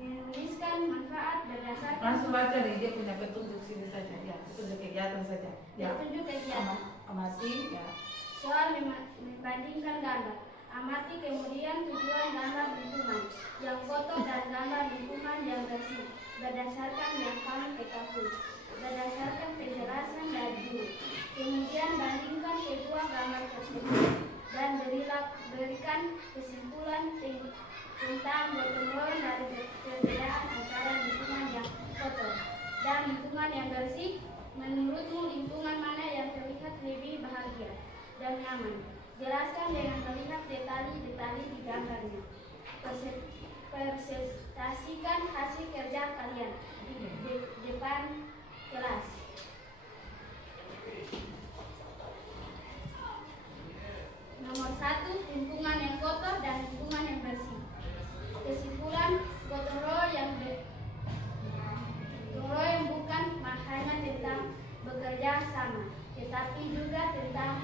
menuliskan manfaat berdasarkan Langsung baca nih, dia punya petunjuk sini saja. Ya, petunjuk kegiatan saja. Ya. petunjuk kegiatan. Amati ya. Soal membandingkan gambar. Amati kemudian tujuan gambar lingkungan yang kotor dan gambar lingkungan yang bersih berdasarkan yang kami ketahui, berdasarkan penjelasan dari guru. Kemudian bandingkan kedua gambar tersebut dan berikan kesimpulan tentang gotong royong dari perbedaan antara lingkungan yang kotor dan lingkungan yang bersih. Menurutmu lingkungan mana yang terlihat lebih bahagia dan nyaman? Jelaskan dengan melihat detalih-detalih di gambarnya. Presentasikan hasil kerja kalian di depan kelas. Nomor 1, lingkungan yang kotor dan lingkungan yang bersih. Kesimpulan, gotong royong bukan hanya tentang bekerja sama, tetapi juga tentang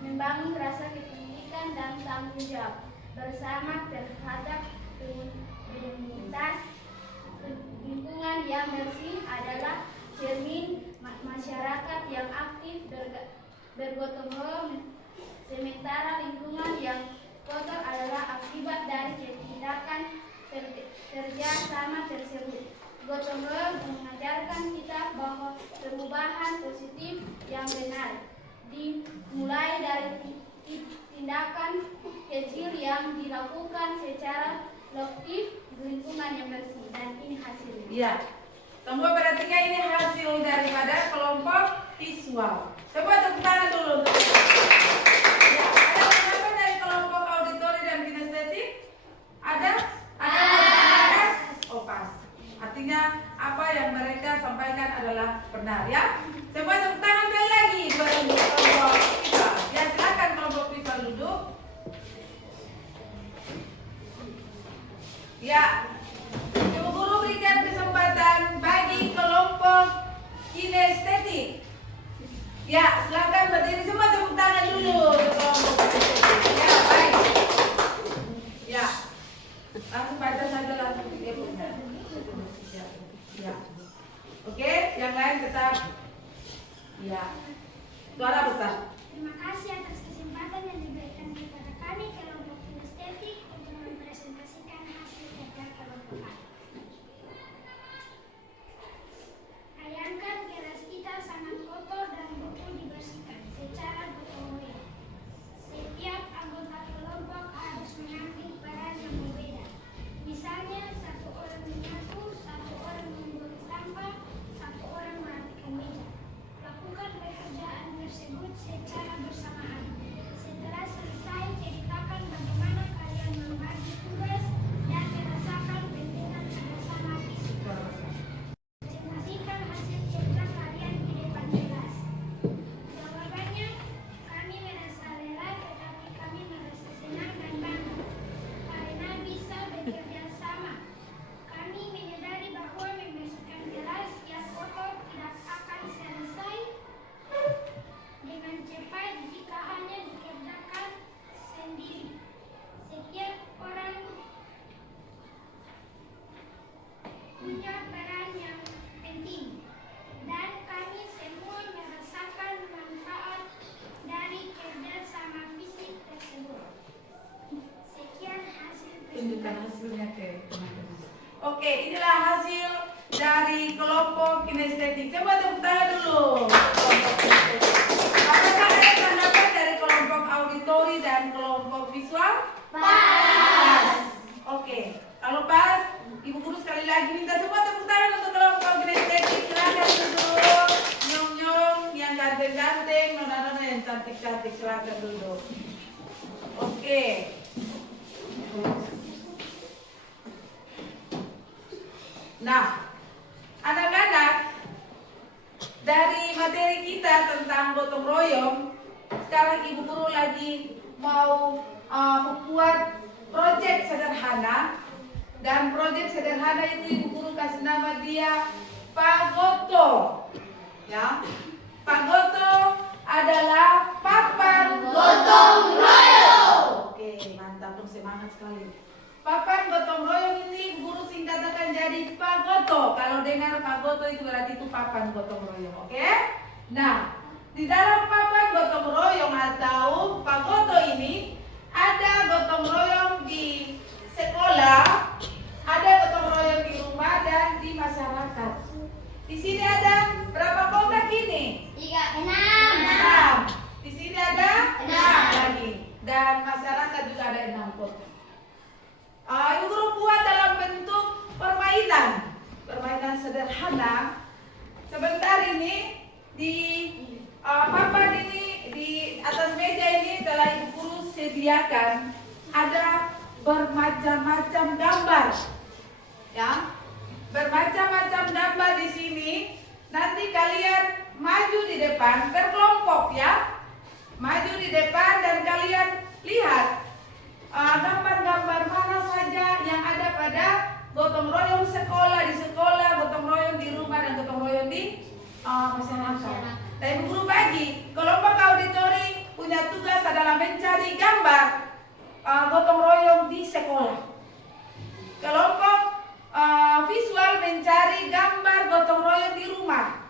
membangun rasa kepemilikan dan tanggung jawab bersama terhadap komunitas. Lingkungan yang bersih adalah cermin masyarakat yang aktif bergotong royong, sementara lingkungan yang kotor adalah akibat dari tindakan kerja sama tersebut. Gotong royong mengajarkan kita bahwa perubahan positif yang benar dimulai dari tindakan kecil yang dilakukan secara kolektif di lingkungan yang bersih. Dan ini hasilnya. Iya. Semua perhatikan, ini hasil daripada kelompok visual. Coba tepuk tangan dulu untuk ya, ada pendapat dari kelompok auditori dan kinestetik? Ada? Ada? Oh pas. Artinya apa yang mereka sampaikan adalah benar ya. Coba tepuk tangan sekali lagi bareng kelompok visual. Ya silakan kelompok visual duduk. Ya, Ibu Guru berikan kesempatan bagi kelompok kinestetik. Ya, silakan berdiri semua, tepuk tangan dulu untuk kelompok kinestetik. Ya, baik. Ya, langsung baca saja langsung. Ya, ya. Oke, yang lain tetap. Ya, suara besar. Terima kasih atas kesempatan yang diberikan kepada kami kelompok kinestetik untuk mempresentasikan hasil kerja kelompok kami. Bayangkan kelas kita sangat kotor dan butuh dibersihkan secara gotong royong. Setiap anggota kelompok harus mengambil peran yang berbeda. Misalnya, satu orang menyapu, satu orang membuang sampah, satu orang merapikan meja. Lakukan pekerjaan tersebut secara bersamaan. Setelah selesai, ceritakan bagaimana kalian membagi tugas dan merasakan pentingnya kerjasama fisik. Presentasikan hasil kerja kalian di depan kelas. Jawabannya, kami merasa lelah tetapi kami merasa senang dan bangga karena bisa bekerja sama. Kami menyadari bahwa membersihkan kelas yang kotor tidak akan selesai dengan cepat jika hanya dikerjakan sendiri. Setiap orang punya peran yang penting dan kami semua merasakan manfaat dari kerjasama fisik tersebut. Sekian hasil Tunjukkan presentasi. hasilnya ke teman-teman. Oke, inilah hasil dari kelompok kinestetik. Coba tepuk tangan dulu. Kelompok kinestetik. Apakah ada pendapat dari kelompok auditori dan kelompok visual? Pas. Oke, kalau pas, Ibu Guru sekali lagi minta semua tepuk tangan untuk kelompok kinestetik. Silakan duduk. Nyong-nyong yang ganteng-ganteng, nona-nona yang cantik-cantik, silakan duduk. Oke. Nah, anak-anak, dari materi kita tentang gotong royong, sekarang Ibu Guru lagi mau membuat proyek sederhana. Dan proyek sederhana itu Ibu Guru kasih nama dia Pagoto. Ya, Pagoto adalah papan Gotong royong. Oke, mantap dong, semangat sekali. Papan gotong royong ini Guru singkatakan jadi Pagoto. Kalau dengar Pagoto itu berarti itu papan gotong royong, oke? Nah, di dalam papan gotong royong atau Pagoto ini ada gotong royong di sekolah, ada gotong royong di rumah dan di masyarakat. Di sini ada berapa kotak ini? 6. Di sini ada 6 lagi. Dan masyarakat juga ada 6 kotak. Ibu Guru buat dalam bentuk permainan sederhana. Sebentar ini di papan ini, di atas meja ini telah Ibu Guru sediakan ada bermacam-macam gambar, ya, bermacam-macam gambar di sini. Nanti kalian maju di depan berkelompok, ya, maju di depan dan kalian lihat gambar-gambar mana saja yang ada pada gotong royong sekolah, di sekolah, gotong royong di rumah, dan gotong royong di masyarakat. Dan Ibu Guru bagi kelompok auditori punya tugas adalah mencari gambar gotong royong di sekolah. Kelompok visual mencari gambar gotong royong di rumah.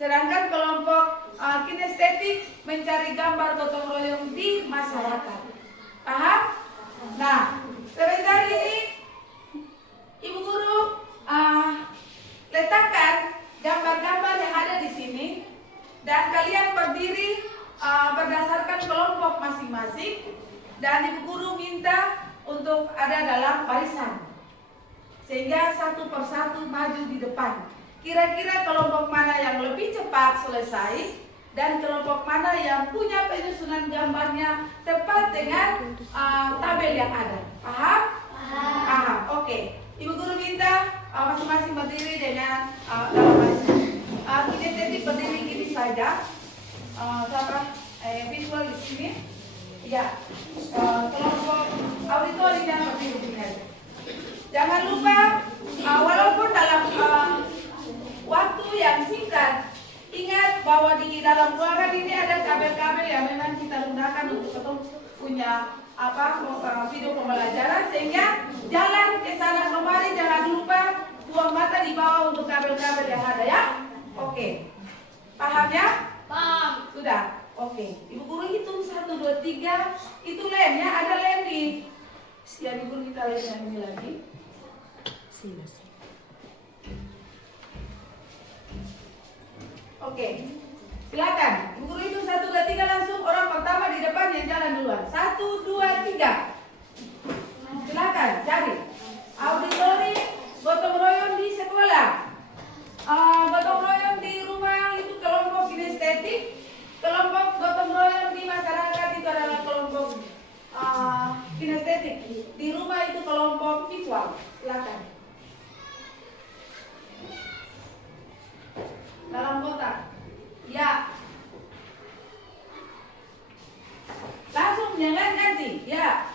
Sedangkan kelompok kinestetik mencari gambar gotong royong di masyarakat. Paham? Nah, sebentar ini Ibu Guru letakkan gambar-gambar yang ada di sini dan kalian berdiri berdasarkan kelompok masing-masing dan Ibu Guru minta untuk ada dalam barisan sehingga satu persatu maju di depan. Kira-kira kelompok mana yang lebih cepat selesai dan kelompok mana yang punya penyusunan gambarnya tepat dengan tabel yang ada. Paham? Paham. Oke. Ibu guru minta masing-masing berdiri dengan dalam barisan. Kinestetik berdiri gini saja. Visual di sini. Ya. Kelompok auditorinya berdiri gini aja. Jangan lupa, walaupun dalam waktu yang singkat, ingat bahwa di dalam ruangan ini ada kabel-kabel yang memang kita gunakan untuk punya video pembelajaran, sehingga jalan ke sana kemari jangan lupa buang mata di bawah untuk kabel-kabel yang ada ya. Oke. Paham ya? Paham. Sudah. Oke. Ibu guru hitung 1 2 3. Itu lemnya, ada lem di. Siap ibu guru, kita lihat yang ini lagi. Oke. Silakan. Ibu guru hitung 1 2 3 langsung orang pertama di depan yang jalan duluan. 1 2 3. Silakan cari. Auditori, gotong royong di sekolah. Gotong royong di rumah itu kelompok kinestetik. Kelompok gotong royong di masyarakat itu adalah kelompok kinestetik. Di rumah itu kelompok visual. Silakan. Dalam kotak. Ya. Langsung jangan ganti. Ya.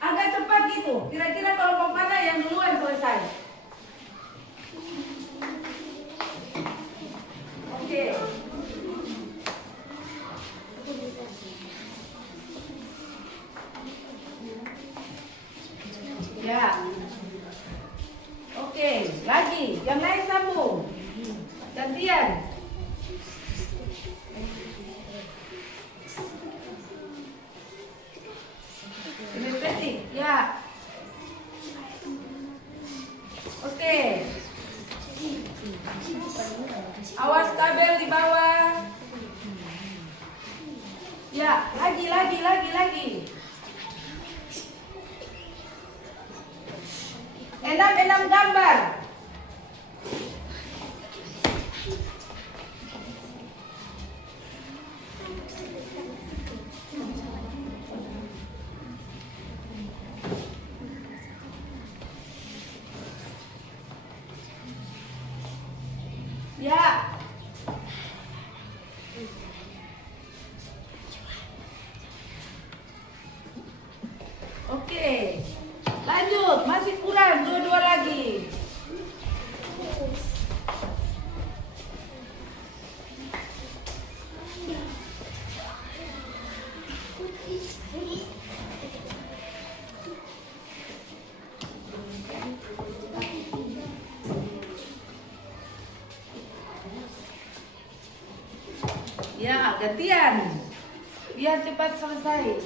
Agak cepat gitu. Kira-kira kelompok mana yang duluan selesai? Oke. Ya. Oke, lagi. Yang lain sambung. Gantian. Kinestetik, ya. Oke. Awas kabel di bawah. Ya, lagi. Enam gambar. Ya. Oke. Lanjut, masih kurang dua lagi. Ya, gantian. Biar cepat selesai.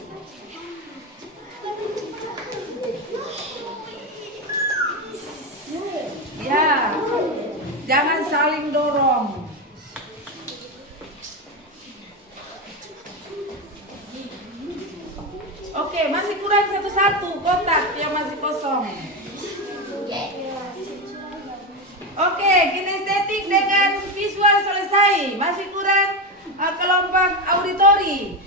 Ya, jangan saling dorong. Oke, masih kurang satu kotak yang masih kosong. Oke, kinestetik dengan visual selesai. Masih kurang kelompok auditori.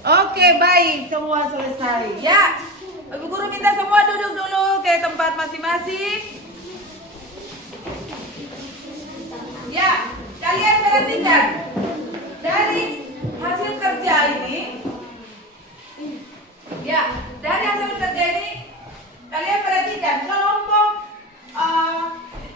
Oke, baik, semua selesai. Ya, Ibu guru minta semua duduk dulu ke tempat masing-masing. Ya, kalian perhatikan dari hasil kerja ini. Ya, dari hasil kerja ini kalian perhatikan kelompok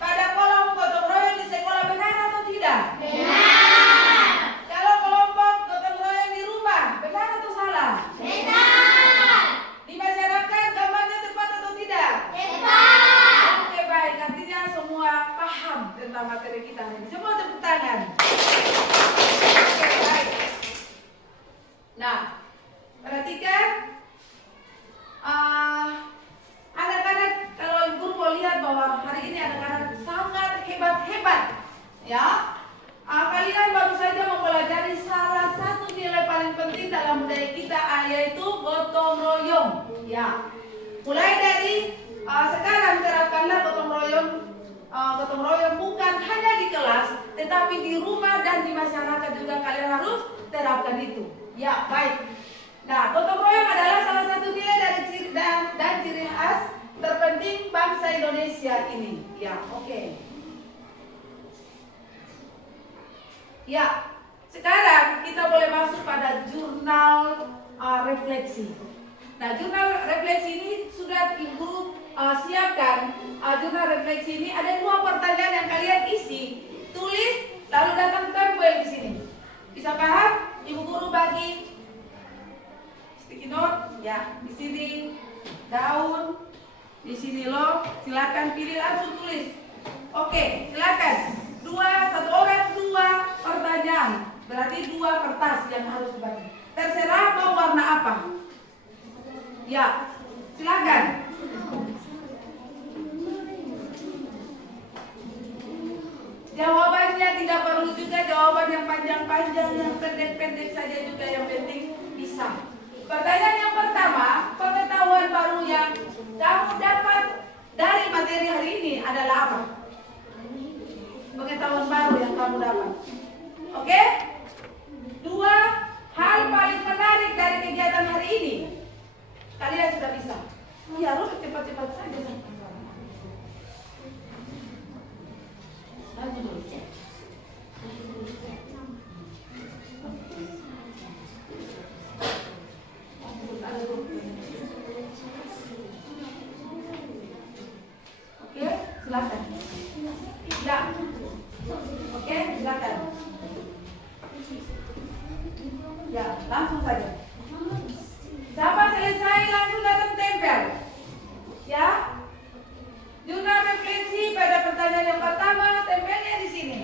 pada kolom gotong royong di sekolah benar atau tidak? Benar. Kalau kelompok gotong royong di rumah benar atau salah? Benar. Di masyarakat gambarnya tepat atau tidak? Tepat. Oke, baik, artinya semua paham tentang materi kita ini. Semua tepuk tangan. Oke, baik. Nah, perhatikan anak-anak, kalau Ibu guru mau lihat bahwa hari ini anak-anak sangat hebat-hebat, ya. Kalian baru saja mempelajari salah satu nilai paling penting dalam budaya kita, yaitu gotong royong, ya. Mulai dari sekarang terapkanlah gotong royong. Gotong royong bukan hanya di kelas, tetapi di rumah dan di masyarakat juga kalian harus terapkan itu. Ya, baik. Nah, gotong royong adalah salah satu nilai dari dan ciri khas terpenting bangsa Indonesia ini. Ya, oke. Ya, sekarang kita boleh masuk pada jurnal refleksi. Nah, jurnal refleksi ini sudah Ibu siapkan. Jurnal refleksi ini ada 2 pertanyaan yang kalian isi, tulis, lalu datang tempel di sini. Bisa paham? Ibu guru bagi sticky note, ya, di sini daun, di sini lo, silakan pilih langsung tulis. Oke, silakan. 1 orang 2 pertanyaan, berarti 2 kertas yang harus dibagi. Terserah mau warna apa. Ya, silakan. Jawabannya tidak perlu juga jawaban yang panjang-panjang, yang pendek-pendek saja juga, yang penting bisa. Pertanyaan yang pertama, pengetahuan baru yang kamu dapat dari materi hari ini adalah apa? Pengetahuan baru yang kamu dapat. Oke? 2 hal paling menarik dari kegiatan hari ini. Kalian sudah bisa. Ya, lu cepat-cepat saja sampai. Oke, silakan. Ya. Oke, silakan. Ya, langsung saja. Sampai selesai langsung datang tempel. Ya. Jurnal refleksi pada pertanyaan yang pertama, tempelnya di sini.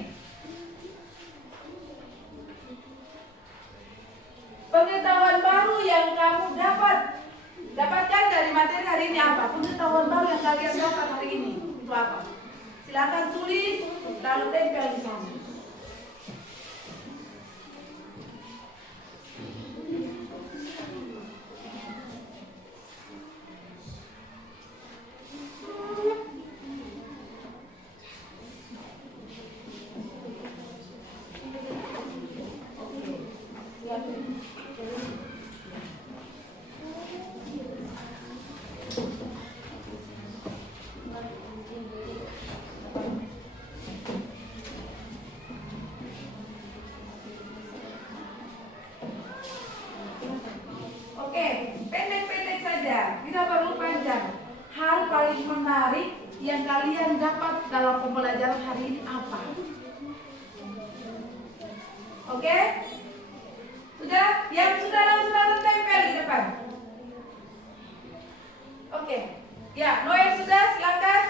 Pengetahuan baru yang kamu dapatkan dari materi hari ini apa? Pengetahuan baru yang kalian dapat hari ini itu apa? Silakan tulis lalu tempel di sana. Oke, pendek-pendek saja, tidak perlu panjang. Hal paling menarik yang kalian dapat dalam pembelajaran hari ini apa? Oke? Sudah? Yang sudah langsung tempel di depan. Oke. Ya, Noel sudah, silakan.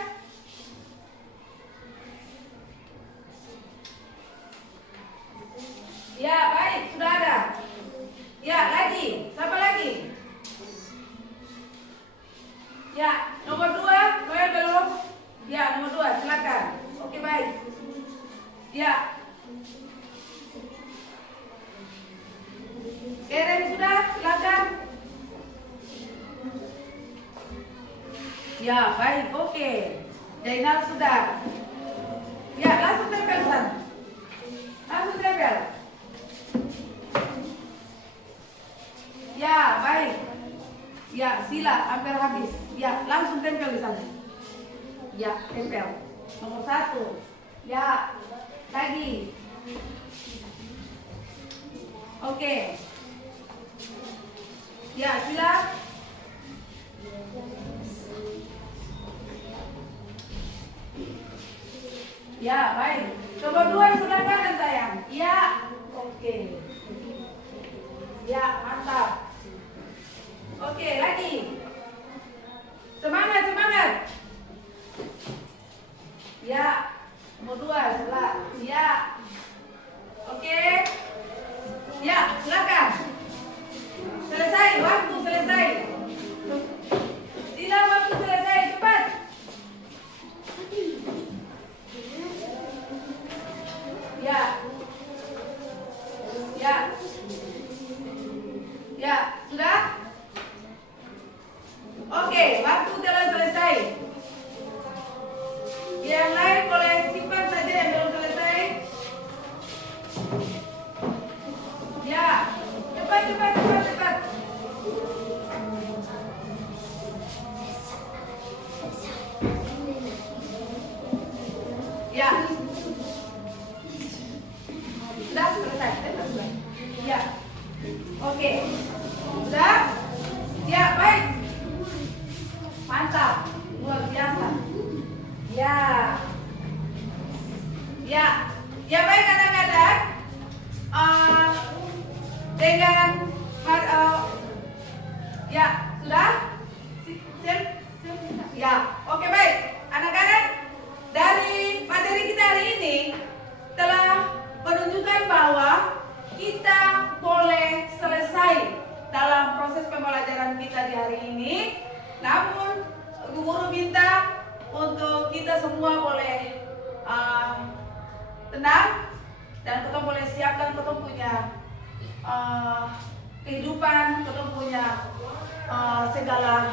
Ya, baik, sudah ada. Ya, lagi. Siapa lagi? Ya, nomor 2, Noel belum? Ya, nomor 2, silakan. Oke, baik. Ya. Keren sudah, silakan. Ya, baik, oke. Jainal sudah. Ya, langsung tempel sana. Langsung tempel. Ya, baik. Ya, sila, hampir habis. Ya, langsung tempel di sana. Ya, tempel. Nomor 1. Ya, lagi. Oke. Ya, sila. Ya, baik. Nomor 2 sebelah kanan sayang. Ya, oke. Ya, mantap. Oke, lagi. Semangat, semangat. Ya, nomor 2 sebelah. Ya. Oke. Ya, silakan. Selesai, waktu selesai. Sila, waktu selesai, cepat. Ya. Ya. Ya, sudah? Mantap, luar biasa. Ya, ya, ya baik anak-anak. Dengan ya sudah, siap, ya, oke baik, anak-anak. Dari materi kita hari ini telah menunjukkan bahwa kita boleh selesai dalam proses pembelajaran kita di hari ini. Namun guru minta untuk kita semua boleh tenang dan kita boleh siapkan kita punya kehidupan, kita punya segala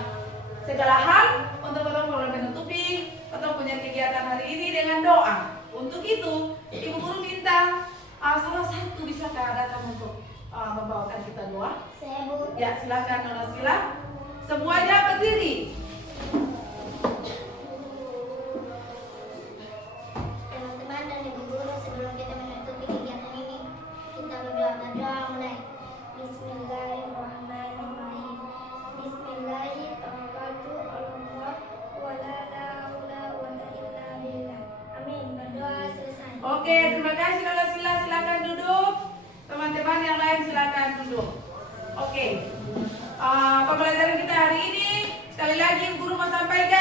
hal untuk kita boleh menutupi kita punya kegiatan hari ini dengan doa. Untuk itu ibu guru minta salah satu bisa datang untuk membawakan kita doa. Saya Bu. Ya, silakan Nona Sila. Semuanya berdiri. Teman-teman dan ibu guru, sebelum kita menutupi kegiatan ini, kita berdoa mulai. Bismillahirrahmanirrahim. Bismillahirrahmanirrahim. Amin. Berdoa selesai. Oke, terima kasih Nona Sila. Silakan duduk. Teman-teman yang lain silakan duduk. Oke. Pembelajaran kita hari ini sekali lagi guru mau sampaikan